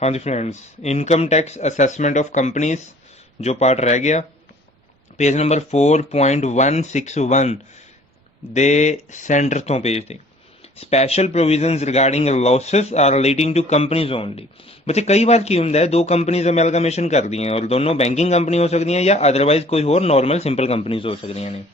हाँ जी friends, income tax assessment of companies जो पार्ट रह गया, पेज नंबर 4.161 ਦੇ ਸੈਂਟਰ ਤੋਂ ਪੇਜ ਤੇ special provisions regarding losses are relating to companies only. ਬੱਚੇ ਕਈ ਵਾਰ ਕੀ ਹੁੰਦਾ ਹੈ, ਦੋ ਕੰਪਨੀਜ਼ ਅਮੈਲਗਾਮੇਸ਼ਨ ਕਰਦੀਆਂ ਔਰ ਦੋਨੋਂ ਬੈਂਕਿੰਗ ਕੰਪਨੀ ਹੋ ਸਕਦੀਆਂ ਜਾਂ ਅਦਰਵਾਈਜ਼ ਕੋਈ ਹੋਰ ਨਾਰਮਲ ਸਿੰਪਲ ਕੰਪਨੀਜ਼ ਹੋ ਸਕਦੀਆਂ ਨੇ।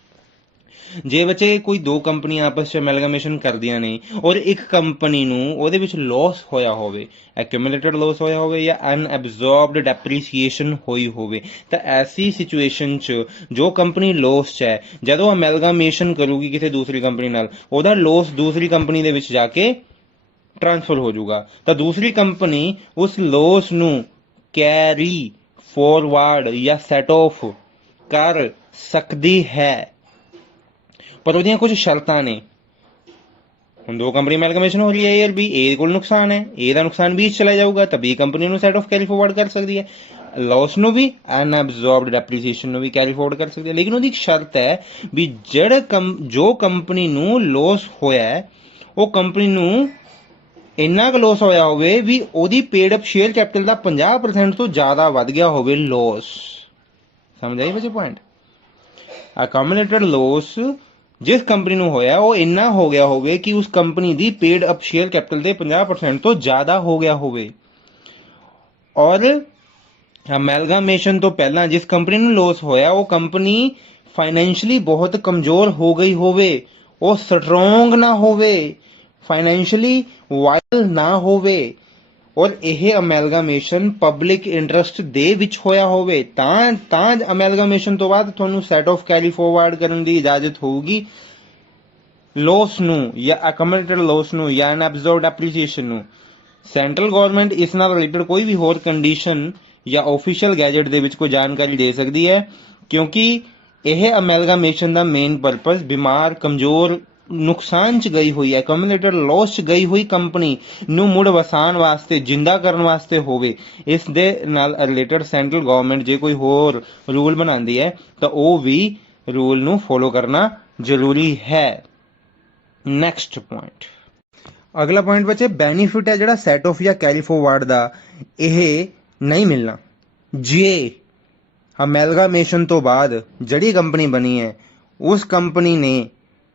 ਜੇ ਬੱਚੇ ਕੋਈ ਦੋ ਕੰਪਨੀਆਂ ਆਪਸ 'ਚ ਅਮੈਲਗਾਮੇਸ਼ਨ ਕਰਦੀਆਂ ਨੇ ਔਰ ਇੱਕ ਕੰਪਨੀ ਨੂੰ ਉਹਦੇ ਵਿੱਚ ਲੋਸ ਹੋਇਆ ਹੋਵੇ, ਐਕਿਊਮੂਲੇਟਡ ਲੋਸ ਹੋਇਆ ਹੋਵੇ ਜਾਂ ਅਨਐਬਜ਼ੋਰਬਡ ਡੈਪਰੀਸੀਏਸ਼ਨ ਹੋਈ ਹੋਵੇ, ਤਾਂ ਐਸੀ ਸਿਚੁਏਸ਼ਨ 'ਚ ਜੋ ਕੰਪਨੀ ਲੋਸ 'ਚ ਹੈ, ਜਦੋਂ ਅਮੈਲਗਾਮੇਸ਼ਨ ਕਰੂਗੀ ਕਿਸੇ ਦੂਸਰੀ ਕੰਪਨੀ ਨਾਲ, ਉਹਦਾ ਲੋਸ ਦੂਸਰੀ ਕੰਪਨੀ ਦੇ ਵਿੱਚ ਜਾ ਕੇ ਟ੍ਰਾਂਸਫਰ ਹੋ ਜਾਊਗਾ। ਤਾਂ ਦੂਸਰੀ ਕੰਪਨੀ ਉਸ ਲੋਸ ਨੂੰ ਕੈਰੀ ਫੋਰਵਰਡ ਜਾਂ ਸੈਟ ਆਫ ਕਰ ਸਕਦੀ ਹੈ, ਪਰ ਉਹਦੀਆਂ ਕੁਝ ਸ਼ਰਤਾਂ ਨੇ। ਹੁਣ ਦੋ ਕੰਪਨੀ ਅਮੈਲਗਾਮੇਸ਼ਨ ਹੋ ਰਹੀ ਹੈ, ਏ ਔਰ ਬੀ, ਏ ਕੋਲ ਨੁਕਸਾਨ ਹੈ, ਏ ਦਾ ਨੁਕਸਾਨ ਬੀ 'ਚ ਚਲਾ ਜਾਊਗਾ, ਤਾਂ ਬੀ ਕੰਪਨੀ ਨੂੰ ਸੈਟ ਆਫ ਕੈਰੀ ਫੋਰਵਰਡ ਕਰ ਸਕਦੀ ਹੈ, ਲਾਸ ਨੂੰ ਵੀ ਅਨਐਬਜ਼ੋਰਬਡ ਡੈਪਰੀਸੀਏਸ਼ਨ ਨੂੰ ਵੀ ਕੈਰੀ ਫੋਰਵਰਡ ਕਰ ਸਕਦੀ ਹੈ। ਲੇਕਿਨ ਉਹਦੀ ਇੱਕ ਸ਼ਰਤ ਹੈ ਵੀ ਜੋ ਕੰਪਨੀ ਨੂੰ ਲੋਸ ਹੋਇਆ ਹੈ, ਉਹ ਕੰਪਨੀ ਨੂੰ ਇੰਨਾ ਕੁ ਲੋਸ ਹੋਇਆ ਹੋਵੇ ਵੀ ਉਹਦੀ ਪੇਡ ਅਪ ਸ਼ੇਅਰ ਕੈਪੀਟਲ ਦਾ 50% ਤੋਂ ਜ਼ਿਆਦਾ ਵੱਧ ਗਿਆ ਹੋਵੇ ਲੋਸ। ਸਮਝ ਆਈ ਬੱਚੇ ਪੁਆਇੰਟ? ਅਕਮੂਲੇਟਡ ਲੋਸ ਜਿਸ ਕੰਪਨੀ ਨੂੰ ਹੋਇਆ ਉਹ ਇੰਨਾ ਹੋ ਗਿਆ ਹੋਵੇ ਕਿ ਉਸ ਕੰਪਨੀ ਦੀ ਪੇਡ ਅਪ ਸ਼ੇਅਰ ਕੈਪੀਟਲ ਦੇ 50% ਤੋਂ ਜ਼ਿਆਦਾ ਹੋ ਗਿਆ ਹੋਵੇ, ਔਰ ਅਮੈਲਗਾਮੇਸ਼ਨ ਤੋਂ ਪਹਿਲਾਂ ਜਿਸ ਕੰਪਨੀ ਨੂੰ ਲੋਸ ਹੋਇਆ ਉਹ ਕੰਪਨੀ ਫਾਈਨੈਂਸ਼ੀਅਲੀ ਬਹੁਤ ਕਮਜ਼ੋਰ ਹੋ ਗਈ ਹੋਵੇ, ਉਹ ਸਟਰੋਂਗ ਨਾ ਹੋਵੇ, ਫਾਈਨੈਂਸ਼ੀਅਲੀ ਵਾਇਬਲ ਨਾ ਹੋਵੇ, ਔਰ ਇਹ ਅਮੈਲਗਾਮੇਸ਼ਨ ਪਬਲਿਕ ਇੰਟਰਸਟ ਦੇ ਵਿੱਚ ਹੋਇਆ ਹੋਵੇ, ਤਾਂ ਅਮੈਲਗਾਮੇਸ਼ਨ ਤੋਂ ਬਾਅਦ ਤੁਹਾਨੂੰ ਸੈਟ ਆਫ ਕੈਰੀ ਫੋਰਵਰਡ ਕਰਨ ਦੀ ਇਜਾਜ਼ਤ ਹੋਊਗੀ ਲੋਸ ਨੂੰ ਜਾਂ ਅਕਮੂਲੇਟਡ ਲੋਸ ਨੂੰ ਜਾਂ ਅਨਐਬਜ਼ੋਰਬਡ ਐਪਰੀਸੀਏਸ਼ਨ ਨੂੰ। ਸੈਂਟਰਲ ਗਵਰਨਮੈਂਟ ਇਸ ਨਾਲ ਰਿਲੇਟਡ ਕੋਈ ਵੀ ਹੋਰ ਕੰਡੀਸ਼ਨ ਜਾਂ ਆਫੀਸ਼ੀਅਲ ਗੈਜਟ ਦੇ ਵਿੱਚ ਕੋਈ ਜਾਣਕਾਰੀ ਦੇ ਸਕਦੀ ਹੈ, ਕਿਉਂਕਿ ਇਹ ਅਮੈਲਗਾਮੇਸ਼ਨ ਦਾ ਮੇਨ ਪਰਪਸ ਬਿਮਾਰ, ਕਮਜ਼ੋਰ, ਨੁਕਸਾਨ 'ਚ ਗਈ ਹੋਈ, ਐਕਮੂਲੇਟਡ ਲੋਸ 'ਚ ਗਈ ਹੋਈ ਕੰਪਨੀ ਨੂੰ ਮੁੜ ਵਸਾਉਣ ਵਾਸਤੇ, ਜਿੰਦਾ ਕਰਨ ਵਾਸਤੇ ਹੋਵੇ। ਇਸ ਦੇ ਨਾਲ ਰਿਲੇਟਡ ਸੈਂਟਰਲ ਗਵਰਨਮੈਂਟ ਜੇ ਕੋਈ ਹੋਰ ਰੂਲ ਬਣਾਉਂਦੀ ਹੈ ਤਾਂ ਉਹ ਵੀ ਰੂਲ ਨੂੰ ਫੋਲੋ ਕਰਨਾ ਜ਼ਰੂਰੀ ਹੈ। ਨੈਕਸਟ ਪੁਆਇੰਟ, ਅਗਲਾ ਪੁਆਇੰਟ ਬੱਚੇ, ਬੈਨੀਫਿਟ ਹੈ ਜਿਹੜਾ ਸੈਟ ਆਫ ਜਾਂ ਕੈਰੀ ਫੋਰਵਰਡ ਦਾ, ਇਹ ਨਹੀਂ ਮਿਲਣਾ ਜੇ ਅਮੈਲਗਾਮੇਸ਼ਨ ਤੋਂ ਬਾਅਦ ਜਿਹੜੀ ਕੰਪਨੀ ਬਣੀ ਹੈ ਉਸ ਕੰਪਨੀ ਨੇ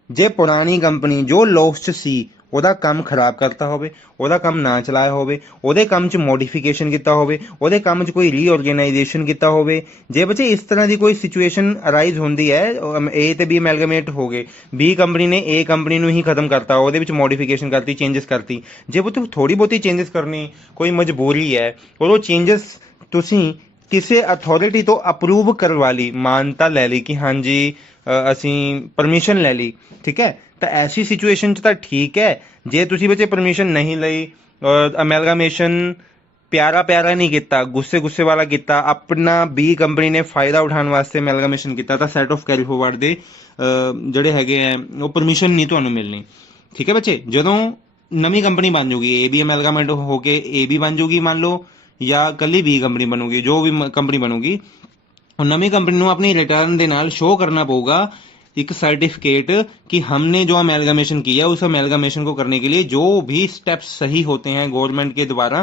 ਜੇ ਪੁਰਾਣੀ ਕੰਪਨੀ ਜੋ ਲੋਸ 'ਚ ਸੀ ਉਹਦਾ ਕੰਮ ਖਰਾਬ ਕਰਤਾ ਹੋਵੇ, ਉਹਦਾ ਕੰਮ ਨਾ ਚਲਾਇਆ ਹੋਵੇ, ਉਹਦੇ ਕੰਮ 'ਚ ਮੋਡੀਫਿਕੇਸ਼ਨ ਕੀਤਾ ਹੋਵੇ, ਉਹਦੇ ਕੰਮ 'ਚ ਕੋਈ ਰੀਆਰਗੇਨਾਈਜੇਸ਼ਨ ਕੀਤਾ ਹੋਵੇ। ਜੇ ਬੱਚੇ ਇਸ ਤਰ੍ਹਾਂ ਦੀ ਕੋਈ ਸਿਚੁਏਸ਼ਨ ਅਰਾਈਜ਼ ਹੁੰਦੀ ਹੈ, ਏ ਤੇ ਬੀ ਅਮੈਲਗਾਮੇਟ ਹੋ ਗਏ, ਬੀ ਕੰਪਨੀ ਨੇ ਏ ਕੰਪਨੀ ਨੂੰ ਹੀ ਖਤਮ ਕਰਤਾ, ਉਹਦੇ ਵਿੱਚ ਮੋਡੀਫਿਕੇਸ਼ਨ ਕਰਤੀ, ਚੇਂਜਸ ਕਰਤੀ। ਜੇ ਬੱਚੇ ਥੋੜੀ ਬਹੁਤੀ ਚੇਂਜਸ ਕਰਨੀ ਕੋਈ ਮਜਬੂਰੀ ਹੈ ਔਰ ਉਹ ਚੇਂਜਸ ਤੁਸੀਂ ਕਿਸੇ ਅਥਾਰਟੀ ਤੋਂ ਅਪਰੂਵ ਕਰਵਾ ਲਈ, ਮਾਨਤਾ ਲੈ ਲਈ ਕਿ ਹਾਂਜੀ ਅਸੀਂ ਪਰਮਿਸ਼ਨ ਲੈ ਲਈ, ਠੀਕ ਹੈ, ਤਾਂ ਐਸੀ ਸਿਚੁਏਸ਼ਨ 'ਚ ਤਾਂ ਠੀਕ ਹੈ। ਜੇ ਤੁਸੀਂ ਬੱਚੇ ਪਰਮਿਸ਼ਨ ਨਹੀਂ ਲਈ, ਅਮੈਲਗਾਮੇਸ਼ਨ ਪਿਆਰਾ ਨਹੀਂ ਕੀਤਾ, ਗੁੱਸੇ ਵਾਲਾ ਕੀਤਾ, ਆਪਣਾ ਬੀ ਕੰਪਨੀ ਨੇ ਫਾਇਦਾ ਉਠਾਉਣ ਵਾਸਤੇ ਅਮੈਲਗਾਮੇਸ਼ਨ ਕੀਤਾ, ਤਾਂ ਸੈਟ ਆਫ ਕੈਰੀ ਫੋਰਵਰਡ ਦੇ ਜਿਹੜੇ ਹੈਗੇ ਆ ਉਹ ਪਰਮਿਸ਼ਨ ਨਹੀਂ ਤੁਹਾਨੂੰ ਮਿਲਣੀ। ਠੀਕ ਹੈ ਬੱਚੇ, ਜਦੋਂ ਨਵੀਂ ਕੰਪਨੀ ਬਣ ਜੂਗੀ, ਏ ਬੀ ਅਮੈਲਗਾਮੇਟ ਹੋ ਕੇ ਏ ਬੀ ਬਣ ਜੂਗੀ ਮੰਨ ਲਓ, ਜਾਂ ਕੱਲੀ ਬੀ ਕੰਪਨੀ ਬਣੂਗੀ, ਜੋ ਵੀ ਕੰਪਨੀ ਬਣੂਗੀ, नवी कंपनी को अपनी रिटर्न के नाल शो करना पड़ेगा एक सर्टिफिकेट कि हमने जो अमेलगमेशन किया उस अमेलगमेशन को करने के लिए जो भी स्टेप्स सही होते हैं गवर्नमेंट के द्वारा